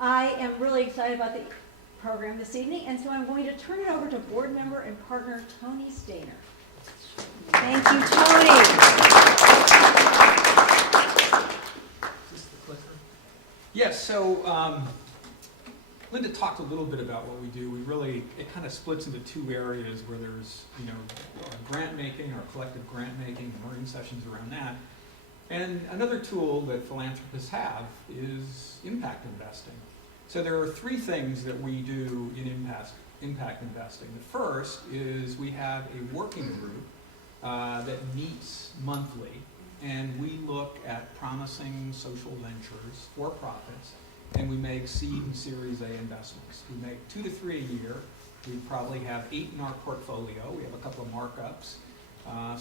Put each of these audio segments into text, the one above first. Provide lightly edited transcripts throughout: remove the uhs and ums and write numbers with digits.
I am really excited about the program this evening, and so I'm going to turn it over to board member and partner Tony Stainer. Thank you, Tony. Is this the clicker? Yes, so Linda talked a little bit about what we do. It kind of splits into two areas where there's, grant making, our collective grant making, and learning sessions around that. And another tool that philanthropists have is impact investing. So there are three things that we do in impact investing. The first is we have a working group that meets monthly, and we look at promising social ventures, for-profits, and we make seed and Series A investments. We make 2 to 3 a year. We probably have 8 in our portfolio. We have a couple of markups.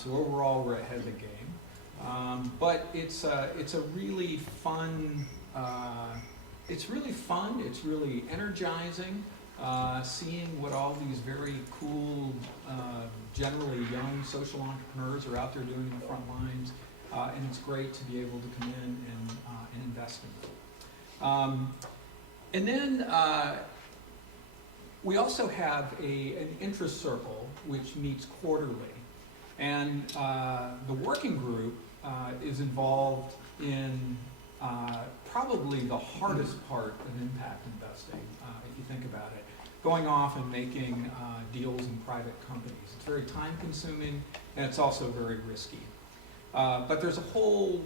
So overall, we're ahead of the game. But it's a really fun. It's really energizing. Seeing what all these very cool, generally young social entrepreneurs are out there doing in the front lines, and it's great to be able to come in and invest in them. And then we also have an interest circle which meets quarterly, and the working group is involved in probably the hardest part of impact investing, if you think about it. Going off and making deals in private companies. It's very time consuming, and it's also very risky. But there's a whole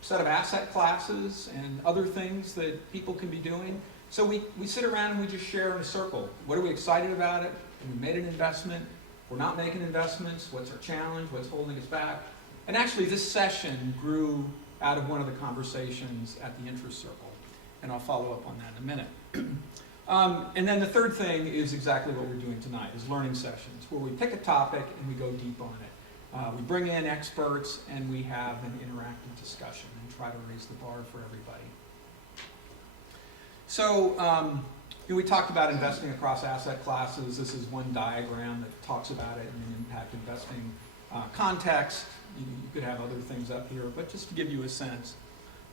set of asset classes and other things that people can be doing. So we sit around and we just share in a circle. What are we excited about it? We made an investment. We're not making investments. What's our challenge? What's holding us back? And actually this session grew out of one of the conversations at the interest circle. And I'll follow up on that in a minute. And then the third thing is exactly what we're doing tonight, is learning sessions, where we pick a topic and we go deep on it. We bring in experts and we have an interactive discussion and try to raise the bar for everybody. So we talked about investing across asset classes. This is one diagram that talks about it in an impact investing context. You could have other things up here, but just to give you a sense.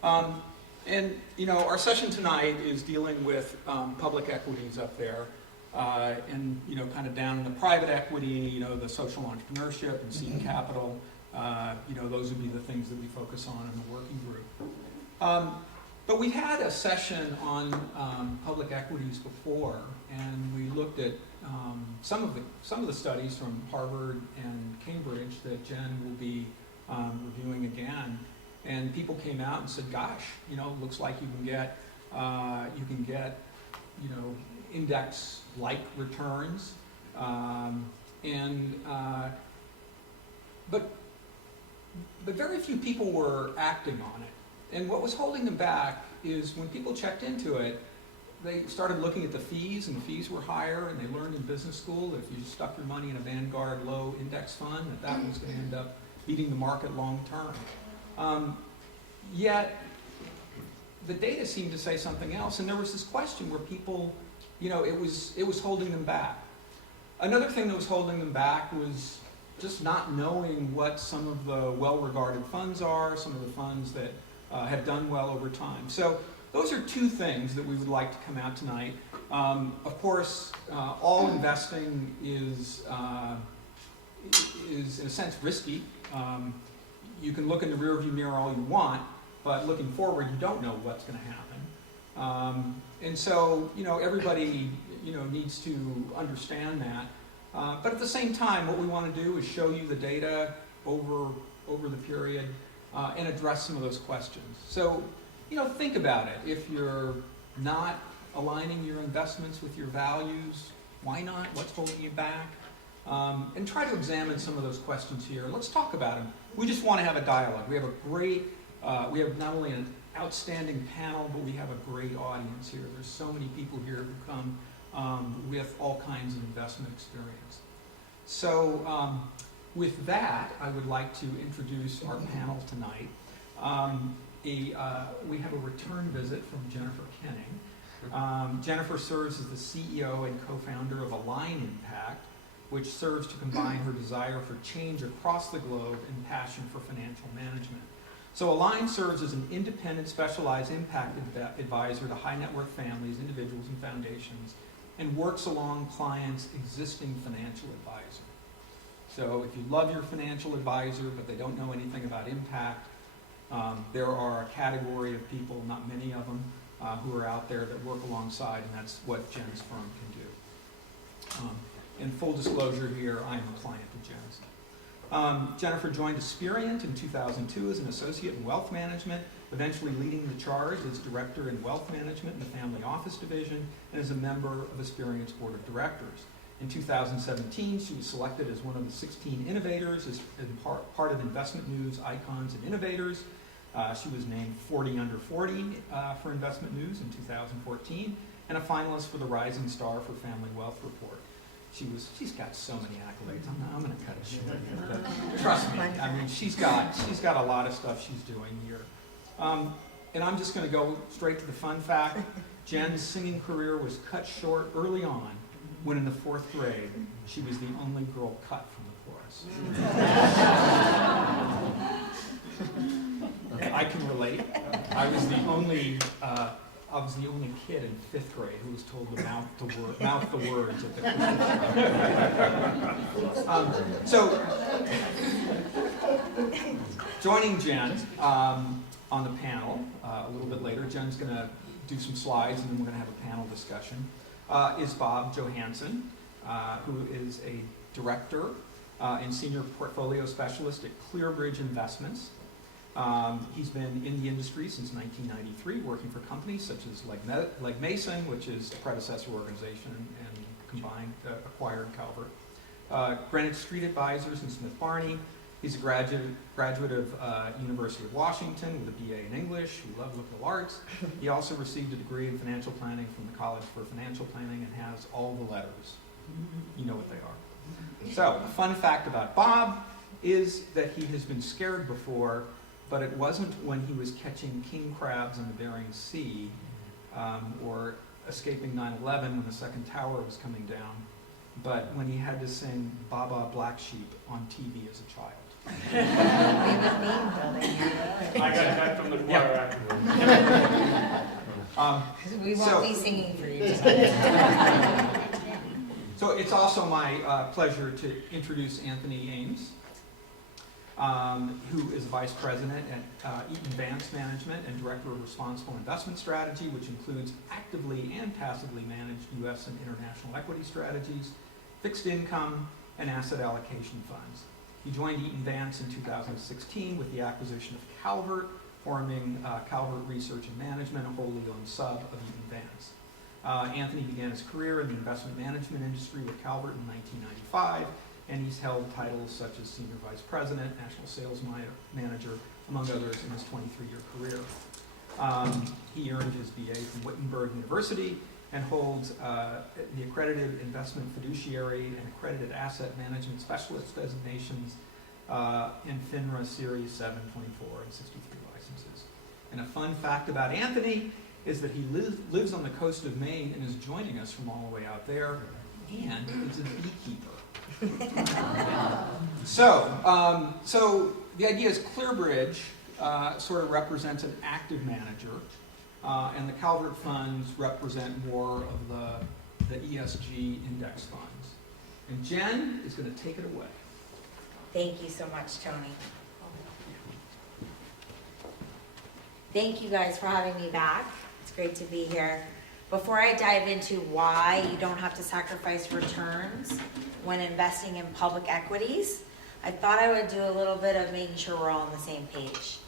And our session tonight is dealing with public equities up there, and kind of down in the private equity, the social entrepreneurship and seed capital. Those would be the things that we focus on in the working group. But we had a session on public equities before, and we looked at some of the studies from Harvard and Cambridge that Jen will be reviewing again. And people came out and said, "Gosh, looks like you can get index-like returns." But very few people were acting on it. And what was holding them back is when people checked into it, they started looking at the fees, and the fees were higher, and they learned in business school that if you stuck your money in a Vanguard low index fund, that was going to end up beating the market long term. Yet the data seemed to say something else, and there was this question where people, it was holding them back. Another thing that was holding them back was just not knowing what some of the well-regarded funds are, some of the funds that have done well over time. So those are two things that we would like to come out tonight. Of course, all investing is in a sense risky. You can look in the rearview mirror all you want, but looking forward, you don't know what's going to happen. And so, everybody, needs to understand that. But at the same time, what we want to do is show you the data over the period and address some of those questions. So, think about it. If you're not aligning your investments with your values, why not? What's holding you back? And try to examine some of those questions here. Let's talk about them. We just want to have a dialogue. We have we have not only an outstanding panel, but we have a great audience here. There's so many people here who come with all kinds of investment experience. So with that, I would like to introduce our panel tonight. We have a return visit from Jennifer Kenning. Jennifer serves as the CEO and co-founder of Align Impact, which serves to combine her desire for change across the globe and passion for financial management. So Align serves as an independent, specialized impact advisor to high net worth families, individuals, and foundations, and works along clients' existing financial advisor. So if you love your financial advisor, but they don't know anything about impact, there are a category of people, not many of them, who are out there that work alongside, and that's what Jen's firm can do. In full disclosure here, I am a client of Jen's. Jennifer joined Aspirient in 2002 as an associate in wealth management, eventually leading the charge as director in wealth management in the family office division, and as a member of Aspirient's board of directors. In 2017, she was selected as one of the 16 innovators as part of Investment News Icons and Innovators. She was named 40 Under 40 for Investment News in 2014, and a finalist for the Rising Star for Family Wealth Report. She's got so many accolades. I'm going to cut it short here, but trust me. I mean, she's got a lot of stuff she's doing here. And I'm just going to go straight to the fun fact. Jen's singing career was cut short early on, when in the 4th grade, she was the only girl cut from the chorus. I can relate. I was the only kid in 5th grade who was told to mouth the words at the so, joining Jen on the panel a little bit later, Jen's going to do some slides, and then we're going to have a panel discussion, is Bob Johansson, who is a director and senior portfolio specialist at ClearBridge Investments. He's been in the industry since 1993, working for companies such as Legg Mason, which is a predecessor organization and combined acquired Calvert. Greenwich Street Advisors and Smith Barney. He's a graduate of University of Washington with a BA in English. He loved liberal arts. He also received a degree in financial planning from the College for Financial Planning and has all the letters. You know what they are. So, a fun fact about Bob is that he has been scared before, but it wasn't when he was catching king crabs in the Bering Sea or escaping 9/11 when the second tower was coming down, but when he had to sing Baba Black Sheep on TV as a child. I got it back from the choir afterwards. We won't be singing for you tonight. So it's also my pleasure to introduce Anthony Ames, who is Vice President at Eaton Vance Management and Director of Responsible Investment Strategy, which includes actively and passively managed U.S. and international equity strategies, fixed income, and asset allocation funds. He joined Eaton Vance in 2016 with the acquisition of Calvert, forming Calvert Research and Management, a wholly owned sub of Eaton Vance. Anthony began his career in the investment management industry with Calvert in 1995, and he's held titles such as Senior Vice President, National Sales Manager, among others in his 23-year career. He earned his BA from Wittenberg University and holds the Accredited Investment Fiduciary and Accredited Asset Management Specialist designations in FINRA Series 7, 24, and 63 licenses. And a fun fact about Anthony is that he lives on the coast of Maine and is joining us from all the way out there, and is a beekeeper. So the idea is ClearBridge sort of represents an active manager, and the Calvert funds represent more of the ESG index funds. And Jen is going to take it away. Thank you so much, Tony. Thank you guys for having me back. It's great to be here. Before I dive into why you don't have to sacrifice returns when investing in public equities, I thought I would do a little bit of making sure we're all on the same page.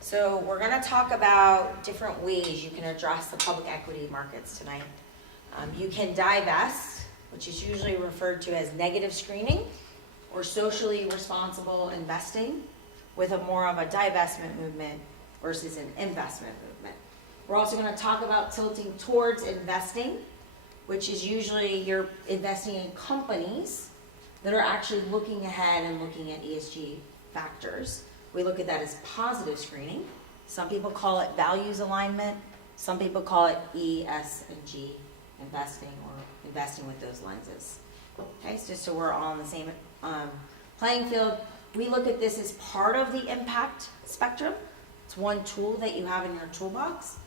So we're going to talk about different ways you can address the public equity markets tonight. You can divest, which is usually referred to as negative screening, or socially responsible investing, with a more of a divestment movement versus an investment movement. We're also going to talk about tilting towards investing, which is usually you're investing in companies that are actually looking ahead and looking at ESG factors. We look at that as positive screening. Some people call it values alignment. Some people call it ESG investing, or investing with those lenses. Okay, so just so we're all on the same playing field. We look at this as part of the impact spectrum. It's one tool that you have in your toolbox.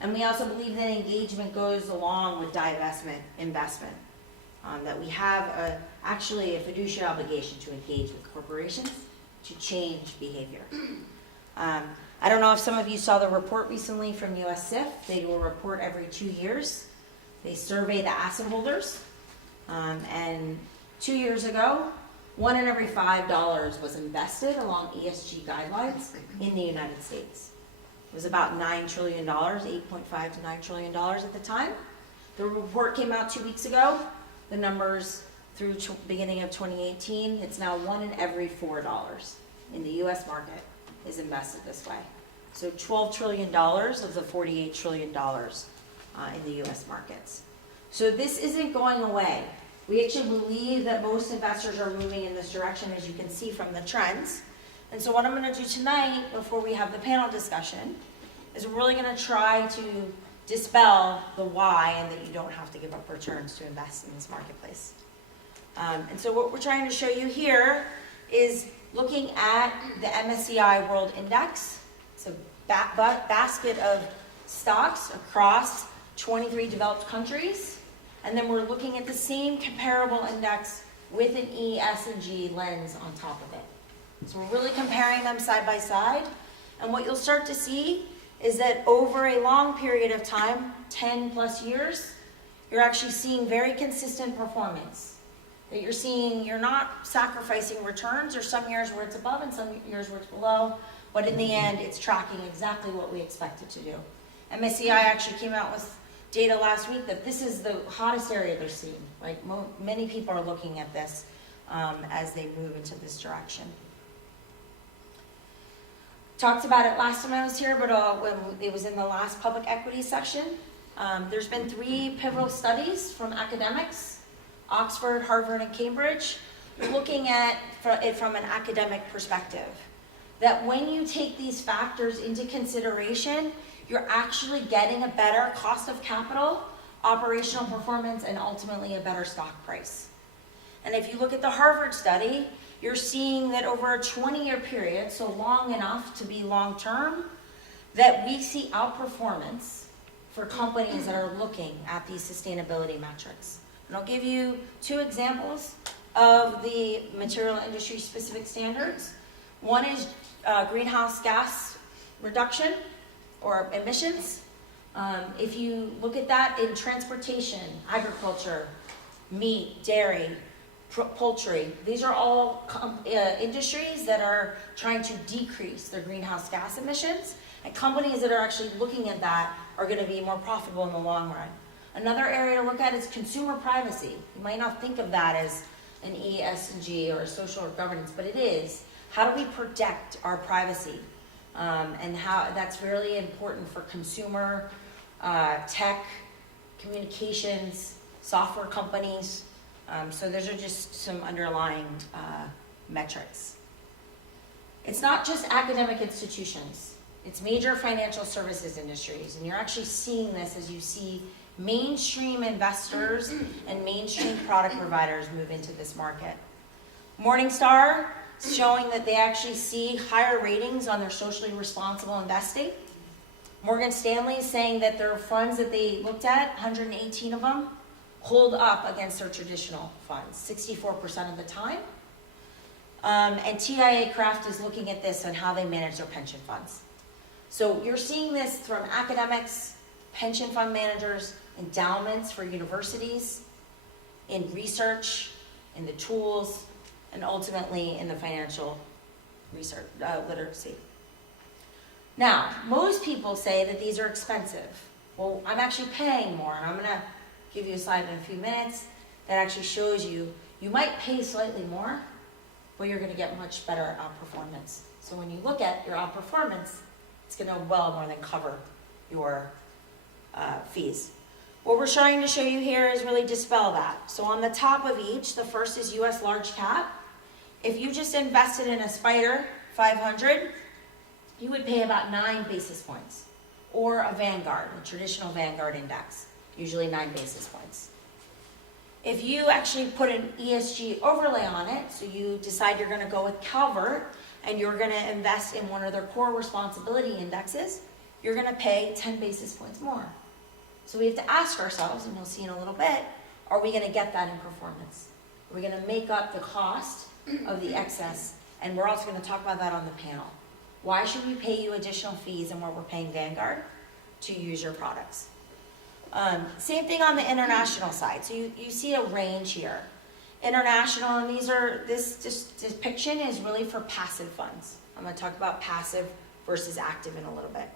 And we also believe that engagement goes along with divestment investment. That we have actually a fiduciary obligation to engage with corporations to change behavior. I don't know if some of you saw the report recently from US SIF. They do a report every 2 years. They survey the asset holders. And 2 years ago, 1 in every $5 was invested along ESG guidelines in the United States. It was about $9 trillion, $8.5 to $9 trillion at the time. The report came out 2 weeks ago. The numbers through beginning of 2018, it's now 1 in every $4 in the US market is invested this way. So $12 trillion of the $48 trillion in the US markets. So this isn't going away. We actually believe that most investors are moving in this direction, as you can see from the trends. And so what I'm going to do tonight, before we have the panel discussion, is we're really going to try to dispel the why and that you don't have to give up returns to invest in this marketplace. And so what we're trying to show you here is looking at the MSCI World Index. It's a basket of stocks across 23 developed countries. And then we're looking at the same comparable index with an ESG lens on top of it. So we're really comparing them side by side. And what you'll start to see is that over a long period of time, 10 plus years, you're actually seeing very consistent performance. That you're not sacrificing returns. There's some years where it's above and some years where it's below. But in the end, it's tracking exactly what we expect it to do. MSCI actually came out with data last week that this is the hottest area they're seeing. Like many people are looking at this as they move into this direction. Talked about it last time I was here, but when it was in the last public equity section. There's been 3 pivotal studies from academics, Oxford, Harvard, and Cambridge, looking at it from an academic perspective. That when you take these factors into consideration, you're actually getting a better cost of capital, operational performance, and ultimately a better stock price. And if you look at the Harvard study, you're seeing that over a 20-year period, so long enough to be long-term, that we see outperformance for companies that are looking at these sustainability metrics. And I'll give you 2 examples of the material industry specific standards. One is greenhouse gas reduction or emissions. If you look at that in transportation, agriculture, meat, dairy, poultry, these are all industries that are trying to decrease their greenhouse gas emissions, and companies that are actually looking at that are going to be more profitable in the long run. Another area to look at is consumer privacy. You might not think of that as an ESG or a social or governance, but it is. How do we protect our privacy? And how that's really important for consumer, tech, communications, software companies. So those are just some underlying metrics. It's not just academic institutions. It's major financial services industries. And you're actually seeing this as you see mainstream investors and mainstream product providers move into this market. Morningstar is showing that they actually see higher ratings on their socially responsible investing. Morgan Stanley is saying that their funds that they looked at, 118 of them, hold up against their traditional funds, 64% of the time. And TIA Craft is looking at this on how they manage their pension funds. So you're seeing this from academics, pension fund managers, endowments for universities, in research, in the tools, and ultimately in the financial research literacy. Now, most people say that these are expensive. Well, I'm actually paying more, and I'm going to give you a slide in a few minutes that actually shows you might pay slightly more, but you're going to get much better outperformance. So when you look at your outperformance, it's going to well more than cover your fees. What we're trying to show you here is really dispel that. So on the top of each, the first is US large cap. If you just invested in a Spider 500, you would pay about 9 basis points. Or a Vanguard, a traditional Vanguard index, usually 9 basis points. If you actually put an ESG overlay on it, so you decide you're going to go with Calvert, and you're gonna invest in one of their core responsibility indexes, you're gonna pay 10 basis points more. So we have to ask ourselves, and you'll see in a little bit, are we gonna get that in performance? Are we gonna make up the cost of the excess? And we're also gonna talk about that on the panel. Why should we pay you additional fees than what we're paying Vanguard to use your products? Same thing on the international side. So you see a range here. International, and this depiction is really for passive funds. I'm gonna talk about passive versus active in a little bit.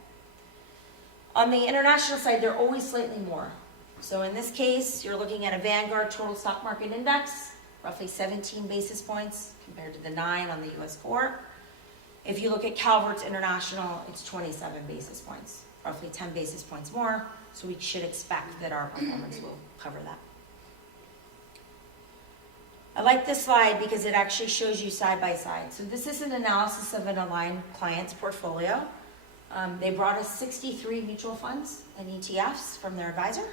On the international side, they're always slightly more. So in this case, you're looking at a Vanguard total stock market index, roughly 17 basis points compared to the 9 on the US core. If you look at Calvert's International, it's 27 basis points, roughly 10 basis points more. So we should expect that our performance will cover that. I like this slide because it actually shows you side by side. So this is an analysis of an aligned client's portfolio. They brought us 63 mutual funds and ETFs from their advisor.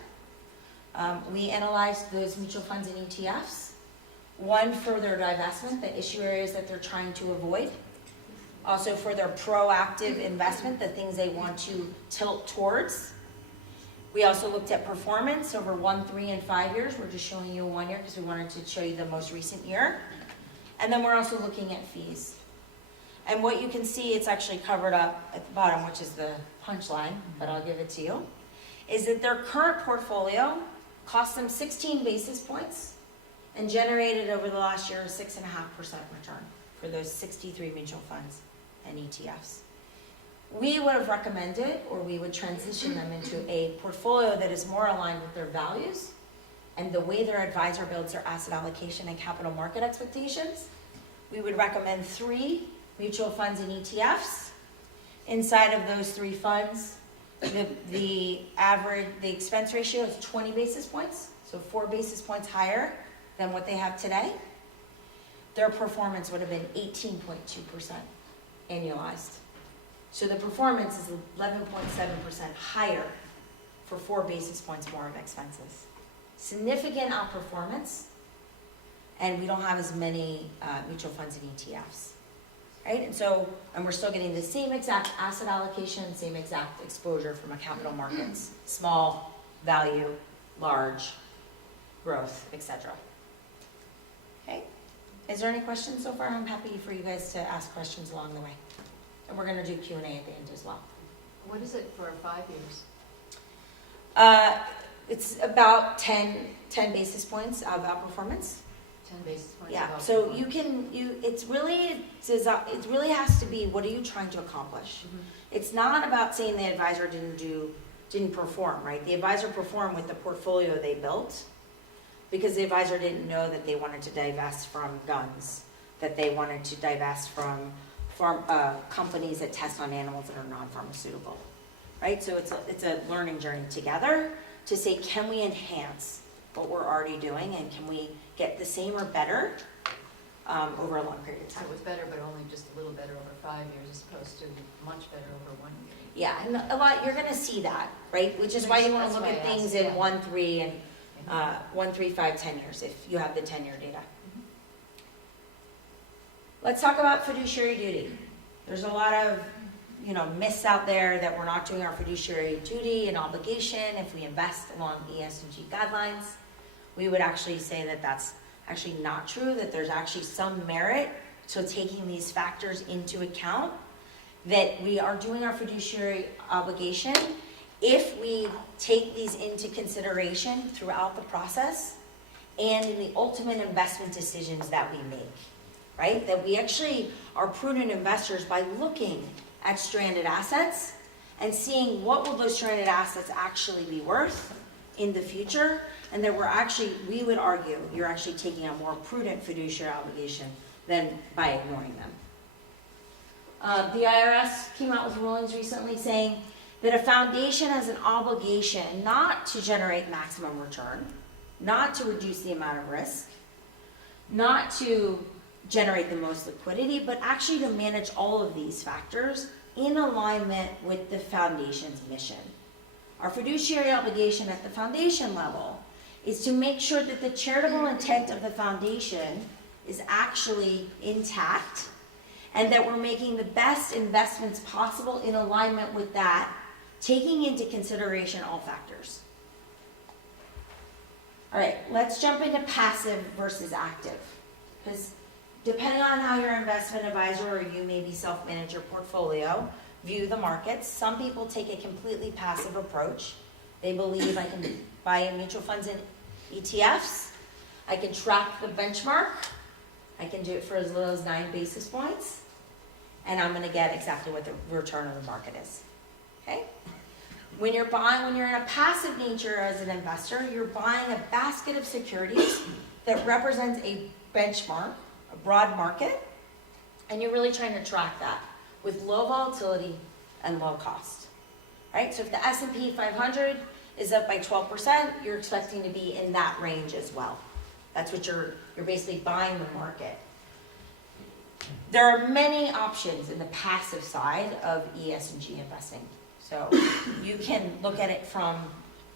We analyzed those mutual funds and ETFs, one for their divestment, the issue areas that they're trying to avoid. Also for their proactive investment, the things they want to tilt towards. We also looked at performance over 1, 3, and 5 years. We're just showing you 1 year because we wanted to show you the most recent year. And then we're also looking at fees. And what you can see, it's actually covered up at the bottom, which is the punchline, but I'll give it to you, is that their current portfolio cost them 16 basis points and generated over the last year a 6.5% return for those 63 mutual funds and ETFs. We would have recommended, or we would transition them into a portfolio that is more aligned with their values and the way their advisor builds their asset allocation and capital market expectations. We would recommend 3 mutual funds and ETFs. Inside of those 3 funds, the expense ratio is 20 basis points, so 4 basis points higher than what they have today. Their performance would have been 18.2% annualized. So the performance is 11.7% higher for 4 basis points more of expenses. Significant outperformance, and we don't have as many mutual funds and ETFs, right? And we're still getting the same exact asset allocation, same exact exposure from a capital markets, small, value, large, growth, etc. Okay, is there any questions so far? I'm happy for you guys to ask questions along the way. And we're going to do Q&A at the end as well. What is it for 5 years? It's about 10 basis points of outperformance. 10 basis points. Yeah. of So outperformance. it really has to be, what are you trying to accomplish? Mhm. It's not about saying the advisor didn't perform, right? The advisor performed with the portfolio they built because the advisor didn't know that they wanted to divest from guns, that they wanted to divest from companies that test on animals that are non-pharmaceutical, right? So it's a learning journey together to say, can we enhance what we're already doing, and can we get the same or better over a long period of So time? it was better, but only just a little better over 5 years as opposed to much better over 1 year. Yeah, and a lot, you're gonna see that, right? Which is why you wanna That's look why at I things asked, in yeah. 1, 3, and 1, 3, 5, 10 years, if you have the 10-year data. Let's talk about fiduciary duty. There's a lot of, myths out there that we're not doing our fiduciary duty and obligation if we invest along ESG guidelines. We would actually say that that's actually not true, that there's actually some merit to taking these factors into account, that we are doing our fiduciary obligation if we take these into consideration throughout the process and in the ultimate investment decisions that we make, right? That we actually are prudent investors by looking at stranded assets and seeing what will those stranded assets actually be worth in the future, and that we would argue, you're actually taking a more prudent fiduciary obligation than by ignoring them. The IRS came out with rulings recently saying that a foundation has an obligation not to generate maximum return, not to reduce the amount of risk, not to generate the most liquidity, but actually to manage all of these factors in alignment with the foundation's mission. Our fiduciary obligation at the foundation level is to make sure that the charitable intent of the foundation is actually intact, and that we're making the best investments possible in alignment with that, taking into consideration all factors. All right, let's jump into passive versus active, because depending on how your investment advisor or you maybe self-manage your portfolio, view the markets, some people take a completely passive approach. They believe I can buy in mutual funds and ETFs, I can track the benchmark, I can do it for as little as 9 basis points, and I'm gonna get exactly what the return of the market is, okay? When you're in a passive nature as an investor, you're buying a basket of securities that represents a benchmark, a broad market, and you're really trying to track that with low volatility and low cost, right? So if the S&P 500 is up by 12%, you're expecting to be in that range as well. That's what you're basically buying the market. There are many options in the passive side of ESG investing. So you can look at it from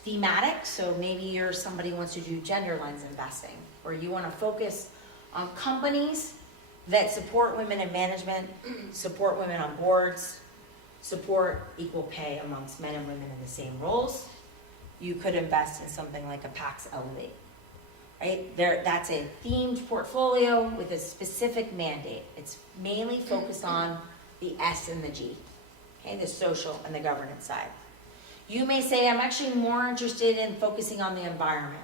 thematic, so maybe you're somebody who wants to do gender lens investing, or you want to focus on companies that support women in management, support women on boards, support equal pay amongst men and women in the same roles. You could invest in something like a Pax Elevate, right? That's a themed portfolio with a specific mandate. It's mainly focused on the S and the G. Okay, the social and the governance side. You may say, I'm actually more interested in focusing on the environment.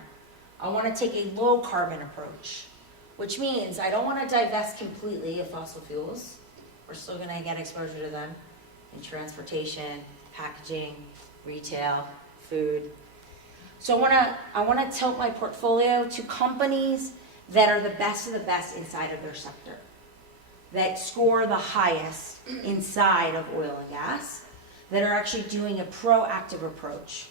I want to take a low carbon approach, which means I don't want to divest completely of fossil fuels. We're still going to get exposure to them in transportation, packaging, retail, food. So I want to tilt my portfolio to companies that are the best of the best inside of their sector, that score the highest inside of oil and gas, that are actually doing a proactive approach.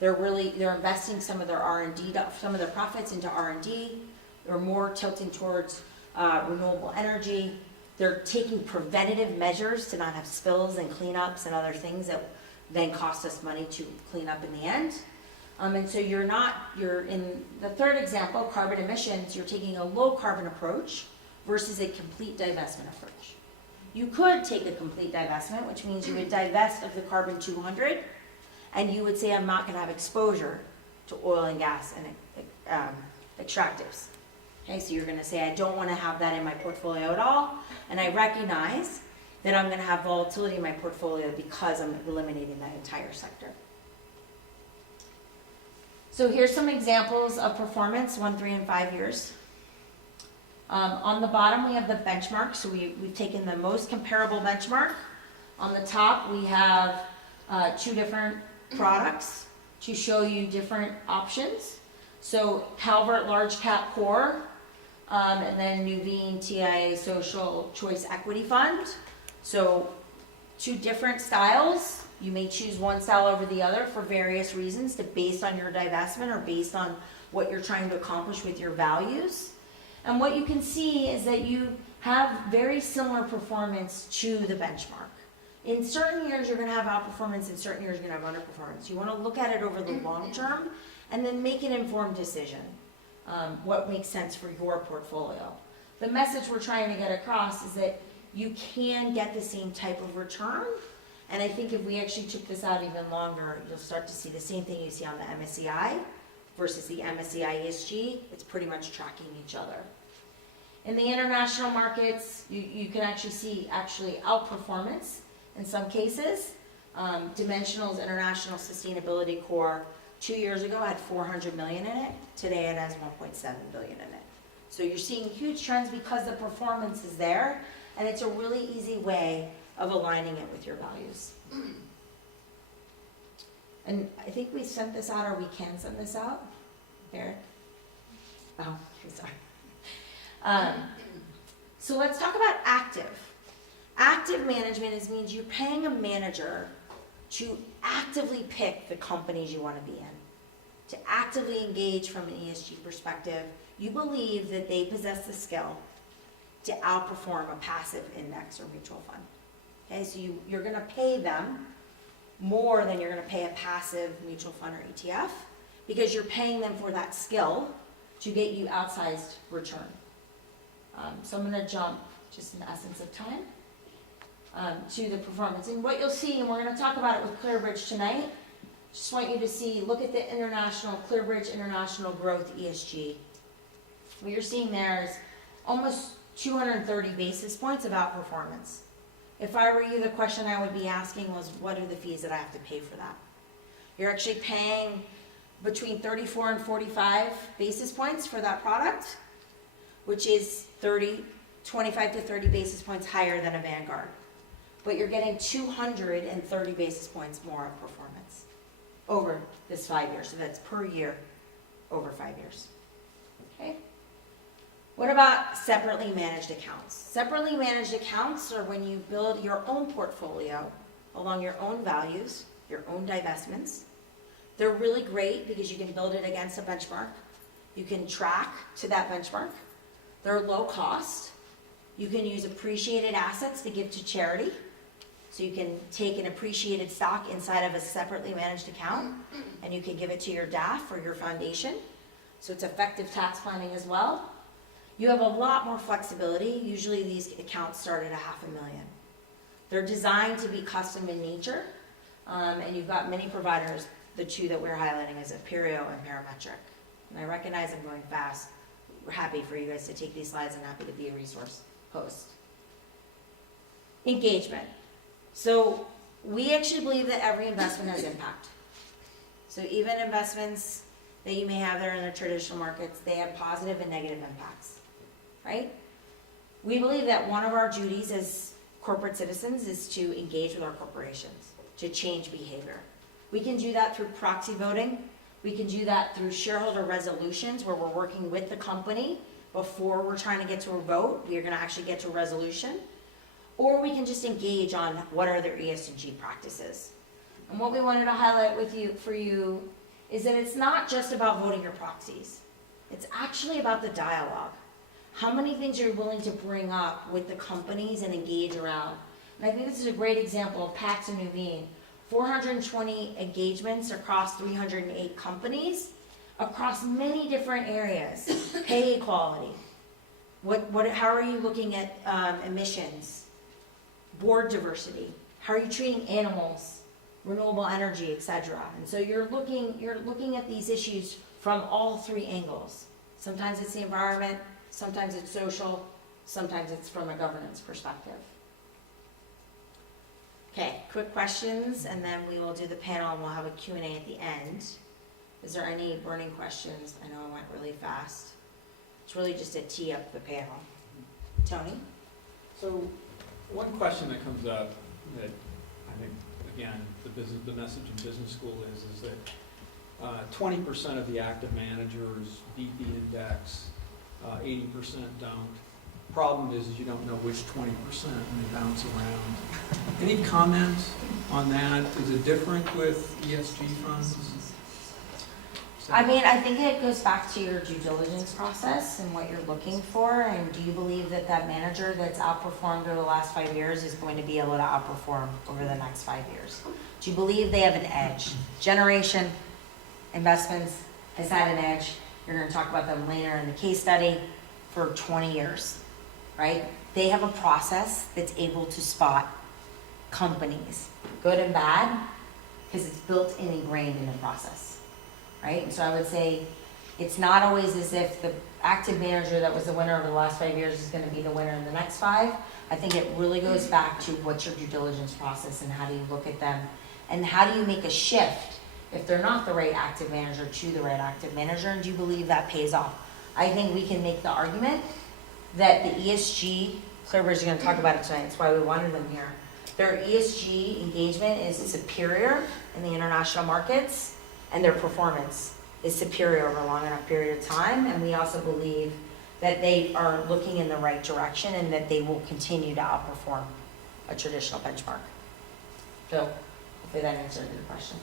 They're investing some of their R&D, some of their profits into R&D. They're more tilting towards renewable energy. They're taking preventative measures to not have spills and cleanups and other things that then cost us money to clean up in the end. And so you're in the third example, carbon emissions, you're taking a low carbon approach versus a complete divestment approach. You could take a complete divestment, which means you would divest of the carbon 200, and you would say, I'm not going to have exposure to oil and gas and extractives. Okay, so you're going to say, I don't want to have that in my portfolio at all, and I recognize that I'm going to have volatility in my portfolio because I'm eliminating that entire sector. So here's some examples of performance, 1, 3, and 5 years. On the bottom, we have the benchmark. So we've taken the most comparable benchmark. On the top, we have 2 different products to show you different options. So Calvert Large Cap Core, and then Nuveen TIA Social Choice Equity Fund. So 2 different styles. You may choose one style over the other for various reasons, based on your divestment or based on what you're trying to accomplish with your values. And what you can see is that you have very similar performance to the benchmark. In certain years, you're going to have outperformance. In certain years, you're going to have underperformance. You want to look at it over the long term and then make an informed decision, what makes sense for your portfolio. The message we're trying to get across is that you can get the same type of return. And I think if we actually took this out even longer, you'll start to see the same thing you see on the MSCI versus the MSCI ESG. It's pretty much tracking each other. In the international markets, you can actually see outperformance in some cases. Dimensional's International Sustainability Core 2 years ago had 400 million in it. Today it has 1.7 billion in it. So you're seeing huge trends because the performance is there, and it's a really easy way of aligning it with your values. And I think we sent this out, or we can send this out. Barrett? Oh, sorry. So let's talk about active. Active management means you're paying a manager to actively pick the companies you want to be in, to actively engage from an ESG perspective. You believe that they possess the skill to outperform a passive index or mutual fund. Okay, so you're going to pay them more than you're going to pay a passive mutual fund or ETF, because you're paying them for that skill to get you outsized return. So I'm going to jump just in the essence of time, to the performance. And what you'll see, and we're going to talk about it with ClearBridge tonight, just want you to see, look at the international, ClearBridge International Growth ESG. What you're seeing there is almost 230 basis points of outperformance. If I were you, the question I would be asking was, what are the fees that I have to pay for that? You're actually paying between 34 and 45 basis points for that product, which is 25 to 30 basis points higher than a Vanguard. But you're getting 230 basis points more of performance over this 5 years. So that's per year over 5 years. Okay? What about separately managed accounts? Separately managed accounts are when you build your own portfolio along your own values, your own divestments. They're really great because you can build it against a benchmark. You can track to that benchmark. They're low cost. You can use appreciated assets to give to charity. So you can take an appreciated stock inside of a separately managed account and you can give it to your DAF or your foundation. So it's effective tax planning as well. You have a lot more flexibility. Usually these accounts start at $500,000. They're designed to be custom in nature. And you've got many providers. The two that we're highlighting is Aperio and Parametric. And I recognize I'm going fast. We're happy for you guys to take these slides and happy to be a resource host. Engagement. So we actually believe that every investment has impact. So even investments that you may have there in the traditional markets, they have positive and negative impacts, right? We believe that one of our duties as corporate citizens is to engage with our corporations, to change behavior. We can do that through proxy voting. We can do that through shareholder resolutions where we're working with the company before we're trying to get to a vote. We are going to actually get to a resolution. Or we can just engage on what are their ESG practices. And what we wanted to highlight for you is that it's not just about voting your proxies. It's actually about the dialogue. How many things you're willing to bring up with the companies and engage around. And I think this is a great example of Pax and Nuveen. 420 engagements across 308 companies, across many different areas. Pay equality. How are you looking at emissions? Board diversity. How are you treating animals? Renewable energy, etc. And so you're looking at these issues from all three angles. Sometimes it's the environment, sometimes it's social, sometimes it's from a governance perspective. Okay, quick questions, and then we will do the panel, and we'll have a Q&A at the end. Is there any burning questions? I know I went really fast. It's really just to tee up the panel. Tony? So one question that comes up that I think, again, the message in business school is that 20% of the active managers beat the index, 80% don't. Problem is you don't know which 20% and they bounce around. Any comment on that? Is it different with ESG funds? I mean, I think it goes back to your due diligence process and what you're looking for, and do you believe that that manager that's outperformed over the last 5 years is going to be able to outperform over the next 5 years? Do you believe they have an edge? Generation Investments has had an edge. You're going to talk about them later in the case study for 20 years, right? They have a process that's able to spot companies, good and bad, because it's built and ingrained in the process, right? And so I would say it's not always as if the active manager that was the winner over the last 5 years is going to be the winner in the next 5. I think it really goes back to what's your due diligence process and how do you look at them and how do you make a shift if they're not the right active manager to the right active manager, and do you believe that pays off? I think we can make the argument that the ESG, ClearBridge is going to talk about it tonight, that's why we wanted them here. Their ESG engagement is superior in the international markets, and their performance is superior over a long enough period of time, and we also believe that they are looking in the right direction and that they will continue to outperform a traditional benchmark. So, hopefully that answered your question.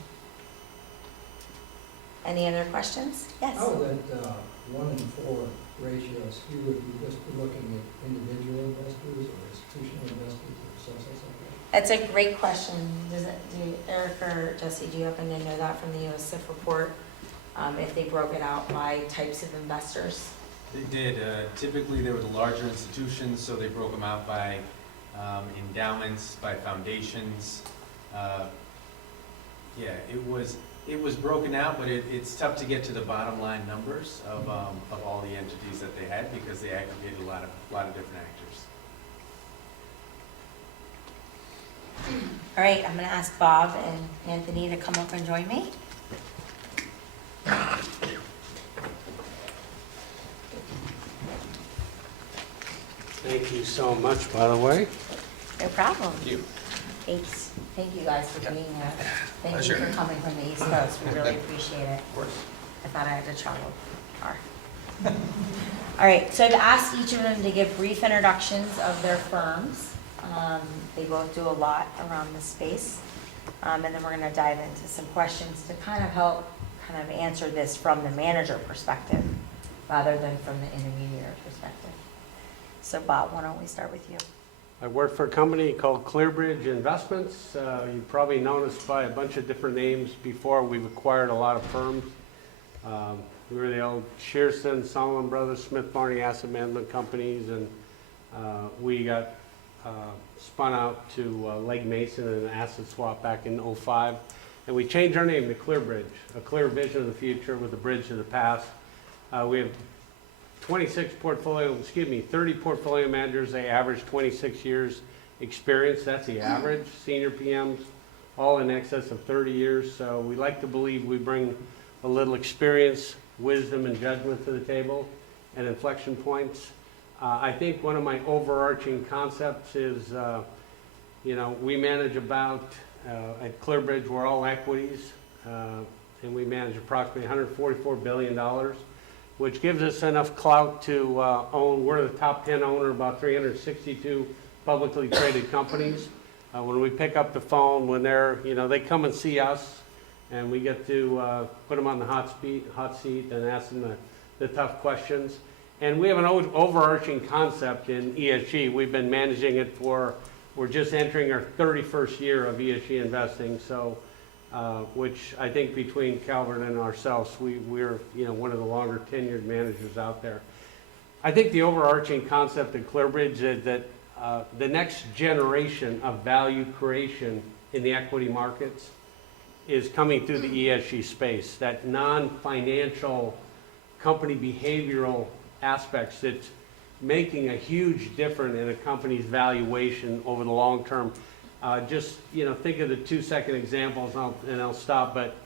Any other questions? Yes? How would that 1 in 4 ratio skew if you just be looking at individual investors or institutional investors or something like that? That's a great question. Do Eric or Jesse, do you happen to know that from the USIF report? If they broke it out by types of investors? They did. Typically, they were the larger institutions, so they broke them out by endowments, by foundations. Yeah, it was broken out, but it's tough to get to the bottom line numbers of all the entities that they had because they aggregated a lot of different actors. All right, I'm gonna ask Bob and Anthony to come up and join me. Thank you so much, by the way. No problem. Thank you. Thanks. Thank you guys for being here. Thank you Pleasure. for coming from the East Coast. We really appreciate it. Of course. I thought I had to travel far. All right, so I've asked each of them to give brief introductions of their firms. They both do a lot around this space. And then we're gonna dive into some questions to kind of help kind of answer this from the manager perspective rather than from the intermediary perspective. So Bob, why don't we start with you? I work for a company called ClearBridge Investments. You've probably known us by a bunch of different names before. We've acquired a lot of firms. We were the old Shearson, Solomon Brothers, Smith Barney Asset Management Companies, and we got spun out to Legg Mason and an asset swap back in '05. And we changed our name to ClearBridge, a clear vision of the future with a bridge to the past. We have 30 portfolio managers. They average 26 years experience. That's the average. Senior PMs, all in excess of 30 years. So we like to believe we bring a little experience, wisdom, and judgment to the table and inflection points. I think one of my overarching concepts is, we manage about, at ClearBridge, we're all equities, and we manage approximately $144 billion, which gives us enough clout to own. We're the top 10 owner of about 362 publicly traded companies. When we pick up the phone, when they come and see us, and we get to put them on the hot seat and ask them the tough questions. And we have an overarching concept in ESG. We've been managing it we're just entering our 31st year of ESG investing. So, which I think between Calvert and ourselves, we're one of the longer tenured managers out there. I think the overarching concept in ClearBridge is that the next generation of value creation in the equity markets is coming through the ESG space. That non-financial company behavioral aspects that's making a huge difference in a company's valuation over the long term. Think of the 2-second examples, and I'll stop. But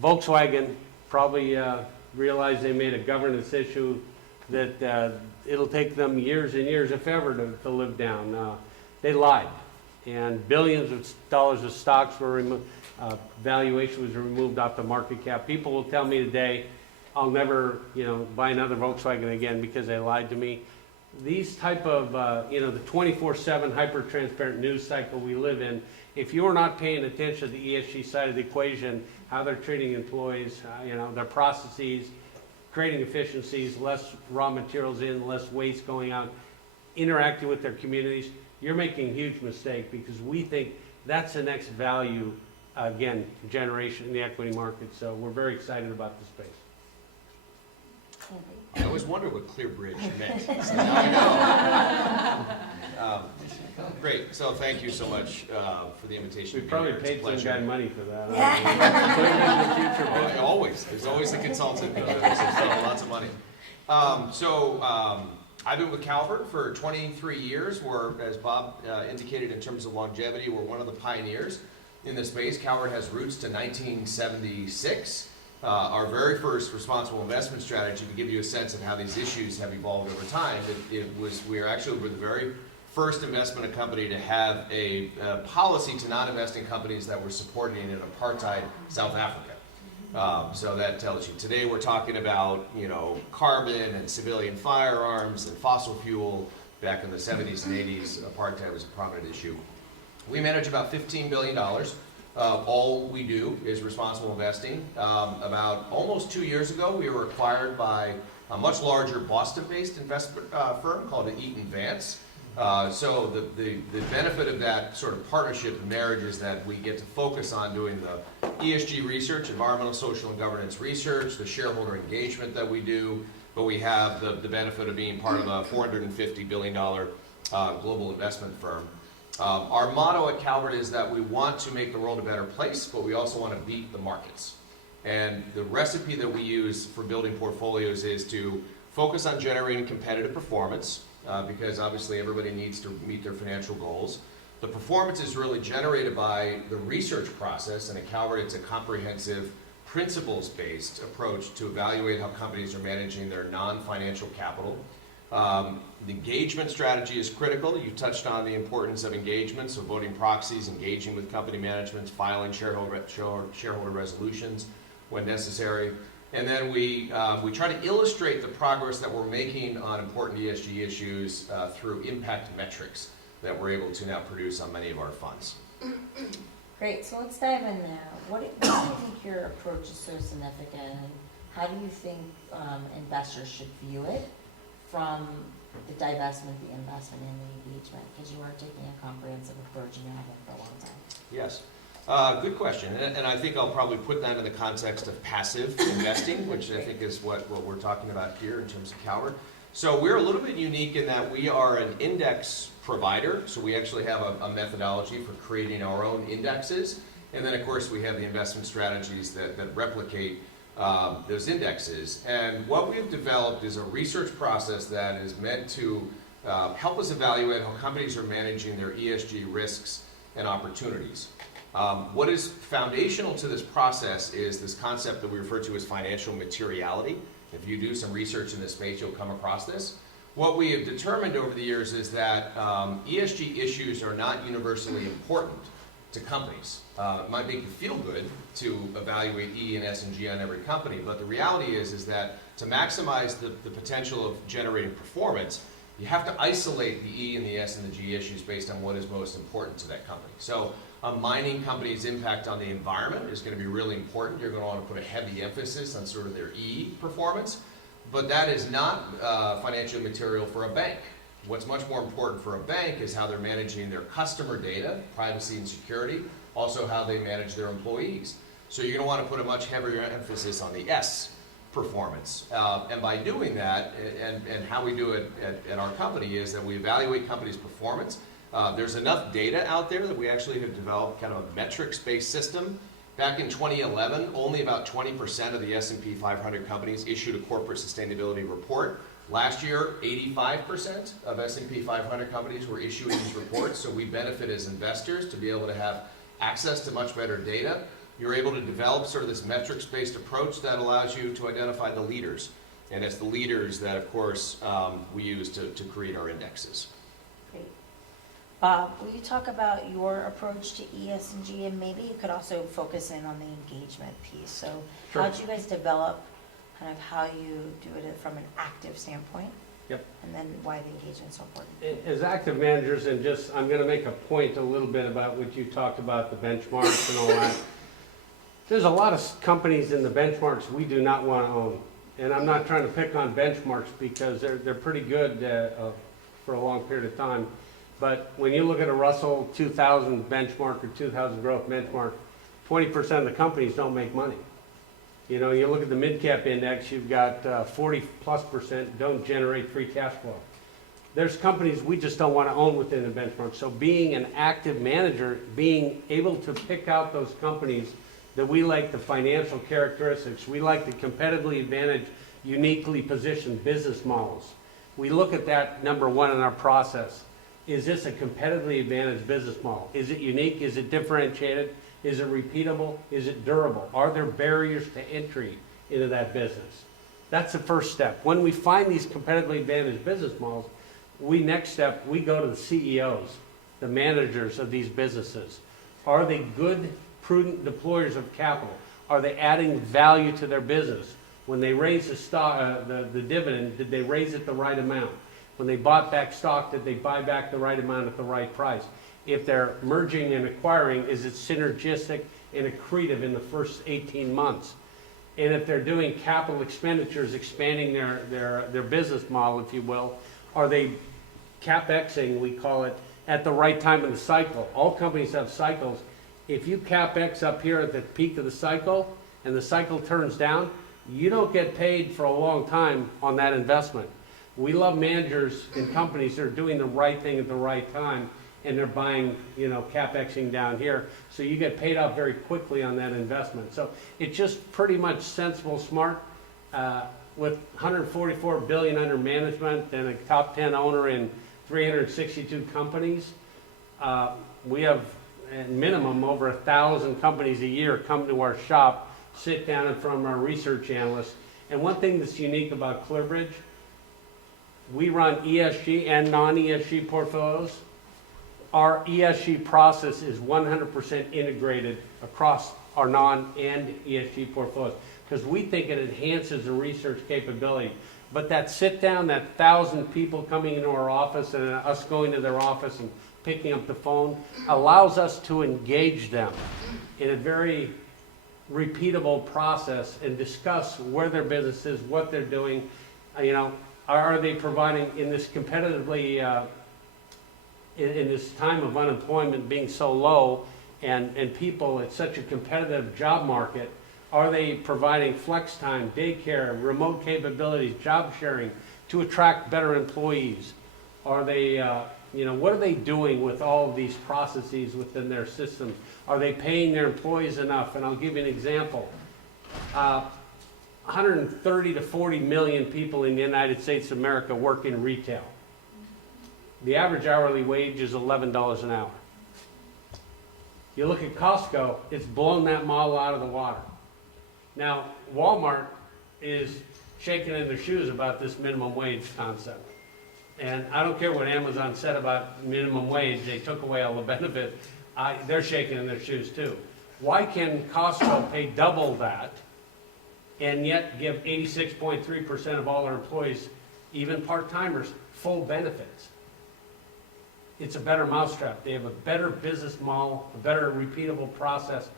Volkswagen probably realized they made a governance issue that it'll take them years and years, if ever, to live down. They lied, and billions of dollars of stocks were removed. Valuation was removed off the market cap. People will tell me today, I'll never, buy another Volkswagen again because they lied to me. These type of, the 24/7 hyper-transparent news cycle we live in, if you're not paying attention to the ESG side of the equation, how they're treating employees, their processes, creating efficiencies, less raw materials in, less waste going out, interacting with their communities, you're making a huge mistake because we think that's the next value, generation in the equity market. So we're very excited about this space. I always wondered what ClearBridge meant, so now I know. Great, so thank you so much for the invitation. We to be probably here. It's a paid some pleasure. guy money for that. Oh, always, there's always a consultant that makes himself lots of money. I've been with Calvert for 23 years. We're, as Bob indicated in terms of longevity, we're one of the pioneers in this space. Calvert has roots to 1976. Our very first responsible investment strategy, to give you a sense of how these issues have evolved over time, we were the very first investment company to have a policy to not invest in companies that were supporting an apartheid South Africa. So that tells you. Today we're talking about, carbon and civilian firearms and fossil fuel. Back in the 70s and 80s, apartheid was a prominent issue. We manage about $15 billion. All we do is responsible investing. About almost 2 years ago, we were acquired by a much larger Boston-based investment firm called Eaton Vance. So the benefit of that sort of partnership and marriage is that we get to focus on doing the ESG research, environmental, social, and governance research, the shareholder engagement that we do, but we have the benefit of being part of a $450 billion global investment firm. Our motto at Calvert is that we want to make the world a better place, but we also want to beat the markets. And the recipe that we use for building portfolios is to focus on generating competitive performance, because obviously everybody needs to meet their financial goals. The performance is really generated by the research process, and at Calvert it's a comprehensive, principles-based approach to evaluate how companies are managing their non-financial capital. The engagement strategy is critical. You touched on the importance of engagement, so voting proxies, engaging with company management, filing shareholder resolutions when necessary. And then we try to illustrate the progress that we're making on important ESG issues through impact metrics that we're able to now produce on many of our funds. Great, so let's dive in there. Why do you think your approach is so significant, and how do you think investors should view it from the divestment, the investment, and the engagement? Because you are taking a comprehensive approach and you have been for a long time. Yes. Good question, and I think I'll probably put that in the context of passive investing, which I think is what we're talking about here in terms of Calvert. So we're a little bit unique in that we are an index provider, so we actually have a methodology for creating our own indexes, and then of course we have the investment strategies that replicate those indexes. And what we've developed is a research process that is meant to help us evaluate how companies are managing their ESG risks and opportunities. What is foundational to this process is this concept that we refer to as financial materiality. If you do some research in this space, you'll come across this. What we have determined over the years is that ESG issues are not universally important to companies. It might make you feel good to evaluate E and S and G on every company, but the reality is that to maximize the potential of generating performance, you have to isolate the E and the S and the G issues based on what is most important to that company. So a mining company's impact on the environment is going to be really important. You're going to want to put a heavy emphasis on sort of their E performance, but that is not financial material for a bank. What's much more important for a bank is how they're managing their customer data, privacy and security, also how they manage their employees. So you're going to want to put a much heavier emphasis on the S performance. And by doing that, and how we do it at our company is that we evaluate companies' performance. There's enough data out there that we actually have developed kind of a metrics-based system. Back in 2011, only about 20% of the S&P 500 companies issued a corporate sustainability report. Last year, 85% of S&P 500 companies were issuing these reports, so we benefit as investors to be able to have access to much better data. You're able to develop sort of this metrics-based approach that allows you to identify the leaders. And it's the leaders that, of course, we use to create our indexes. Great. Bob, will you talk about your approach to ESG, and maybe you could also focus in on the engagement piece? So Sure. how did you guys develop kind of how you do it from an active standpoint? Yep. And then why the engagement's so important? As active managers, and just, I'm going to make a point a little bit about what you talked about, the benchmarks and all that. There's a lot of companies in the benchmarks we do not want to own. And I'm not trying to pick on benchmarks because they're pretty good for a long period of time. But when you look at a Russell 2000 benchmark or 2000 growth benchmark, 20% of the companies don't make money. You know, you look at the mid-cap index, you've got 40+% don't generate free cash flow. There's companies we just don't want to own within the benchmark. So being an active manager, being able to pick out those companies that we like the financial characteristics, we like the competitively advantaged, uniquely positioned business models. We look at that, number one, in our process. Is this a competitively advantaged business model? Is it unique? Is it differentiated? Is it repeatable? Is it durable? Are there barriers to entry into that business? That's the first step. When we find these competitively advantaged business models, next step, we go to the CEOs, the managers of these businesses. Are they good, prudent deployers of capital? Are they adding value to their business? When they raise the dividend, did they raise it the right amount? When they bought back stock, did they buy back the right amount at the right price? If they're merging and acquiring, is it synergistic and accretive in the first 18 months? And if they're doing capital expenditures, expanding their business model, if you will, are they CapExing, we call it, at the right time in the cycle? All companies have cycles. If you CapEx up here at the peak of the cycle and the cycle turns down, you don't get paid for a long time on that investment. We love managers and companies that are doing the right thing at the right time, and they're buying, CapExing down here. So you get paid out very quickly on that investment. So it's just pretty much sensible, smart, with 144 billion under management and a top 10 owner in 362 companies. We have at minimum over 1,000 companies a year come to our shop, sit down in front of our research analysts. And one thing that's unique about ClearBridge, we run ESG and non-ESG portfolios. Our ESG process is 100% integrated across our non and ESG portfolios because we think it enhances the research capability. But that sit down, that 1,000 people coming into our office and us going to their office and picking up the phone allows us to engage them in a very repeatable process and discuss where their business is, what they're doing. Are they providing in this competitively, in this time of unemployment being so low and people, it's such a competitive job market, are they providing flex time, daycare, remote capabilities, job sharing to attract better employees? Are they, what are they doing with all of these processes within their systems? Are they paying their employees enough? And I'll give you an example. 130 to 40 million people in the United States of America work in retail. The average hourly wage is $11 an hour. You look at Costco, it's blown that model out of the water. Now, Walmart is shaking in their shoes about this minimum wage concept. And I don't care what Amazon said about minimum wage, they took away all the benefit. They're shaking in their shoes too. Why can Costco pay double that and yet give 86.3% of all their employees, even part-timers, full benefits? It's a better mousetrap. They have a better business model, a better repeatable process.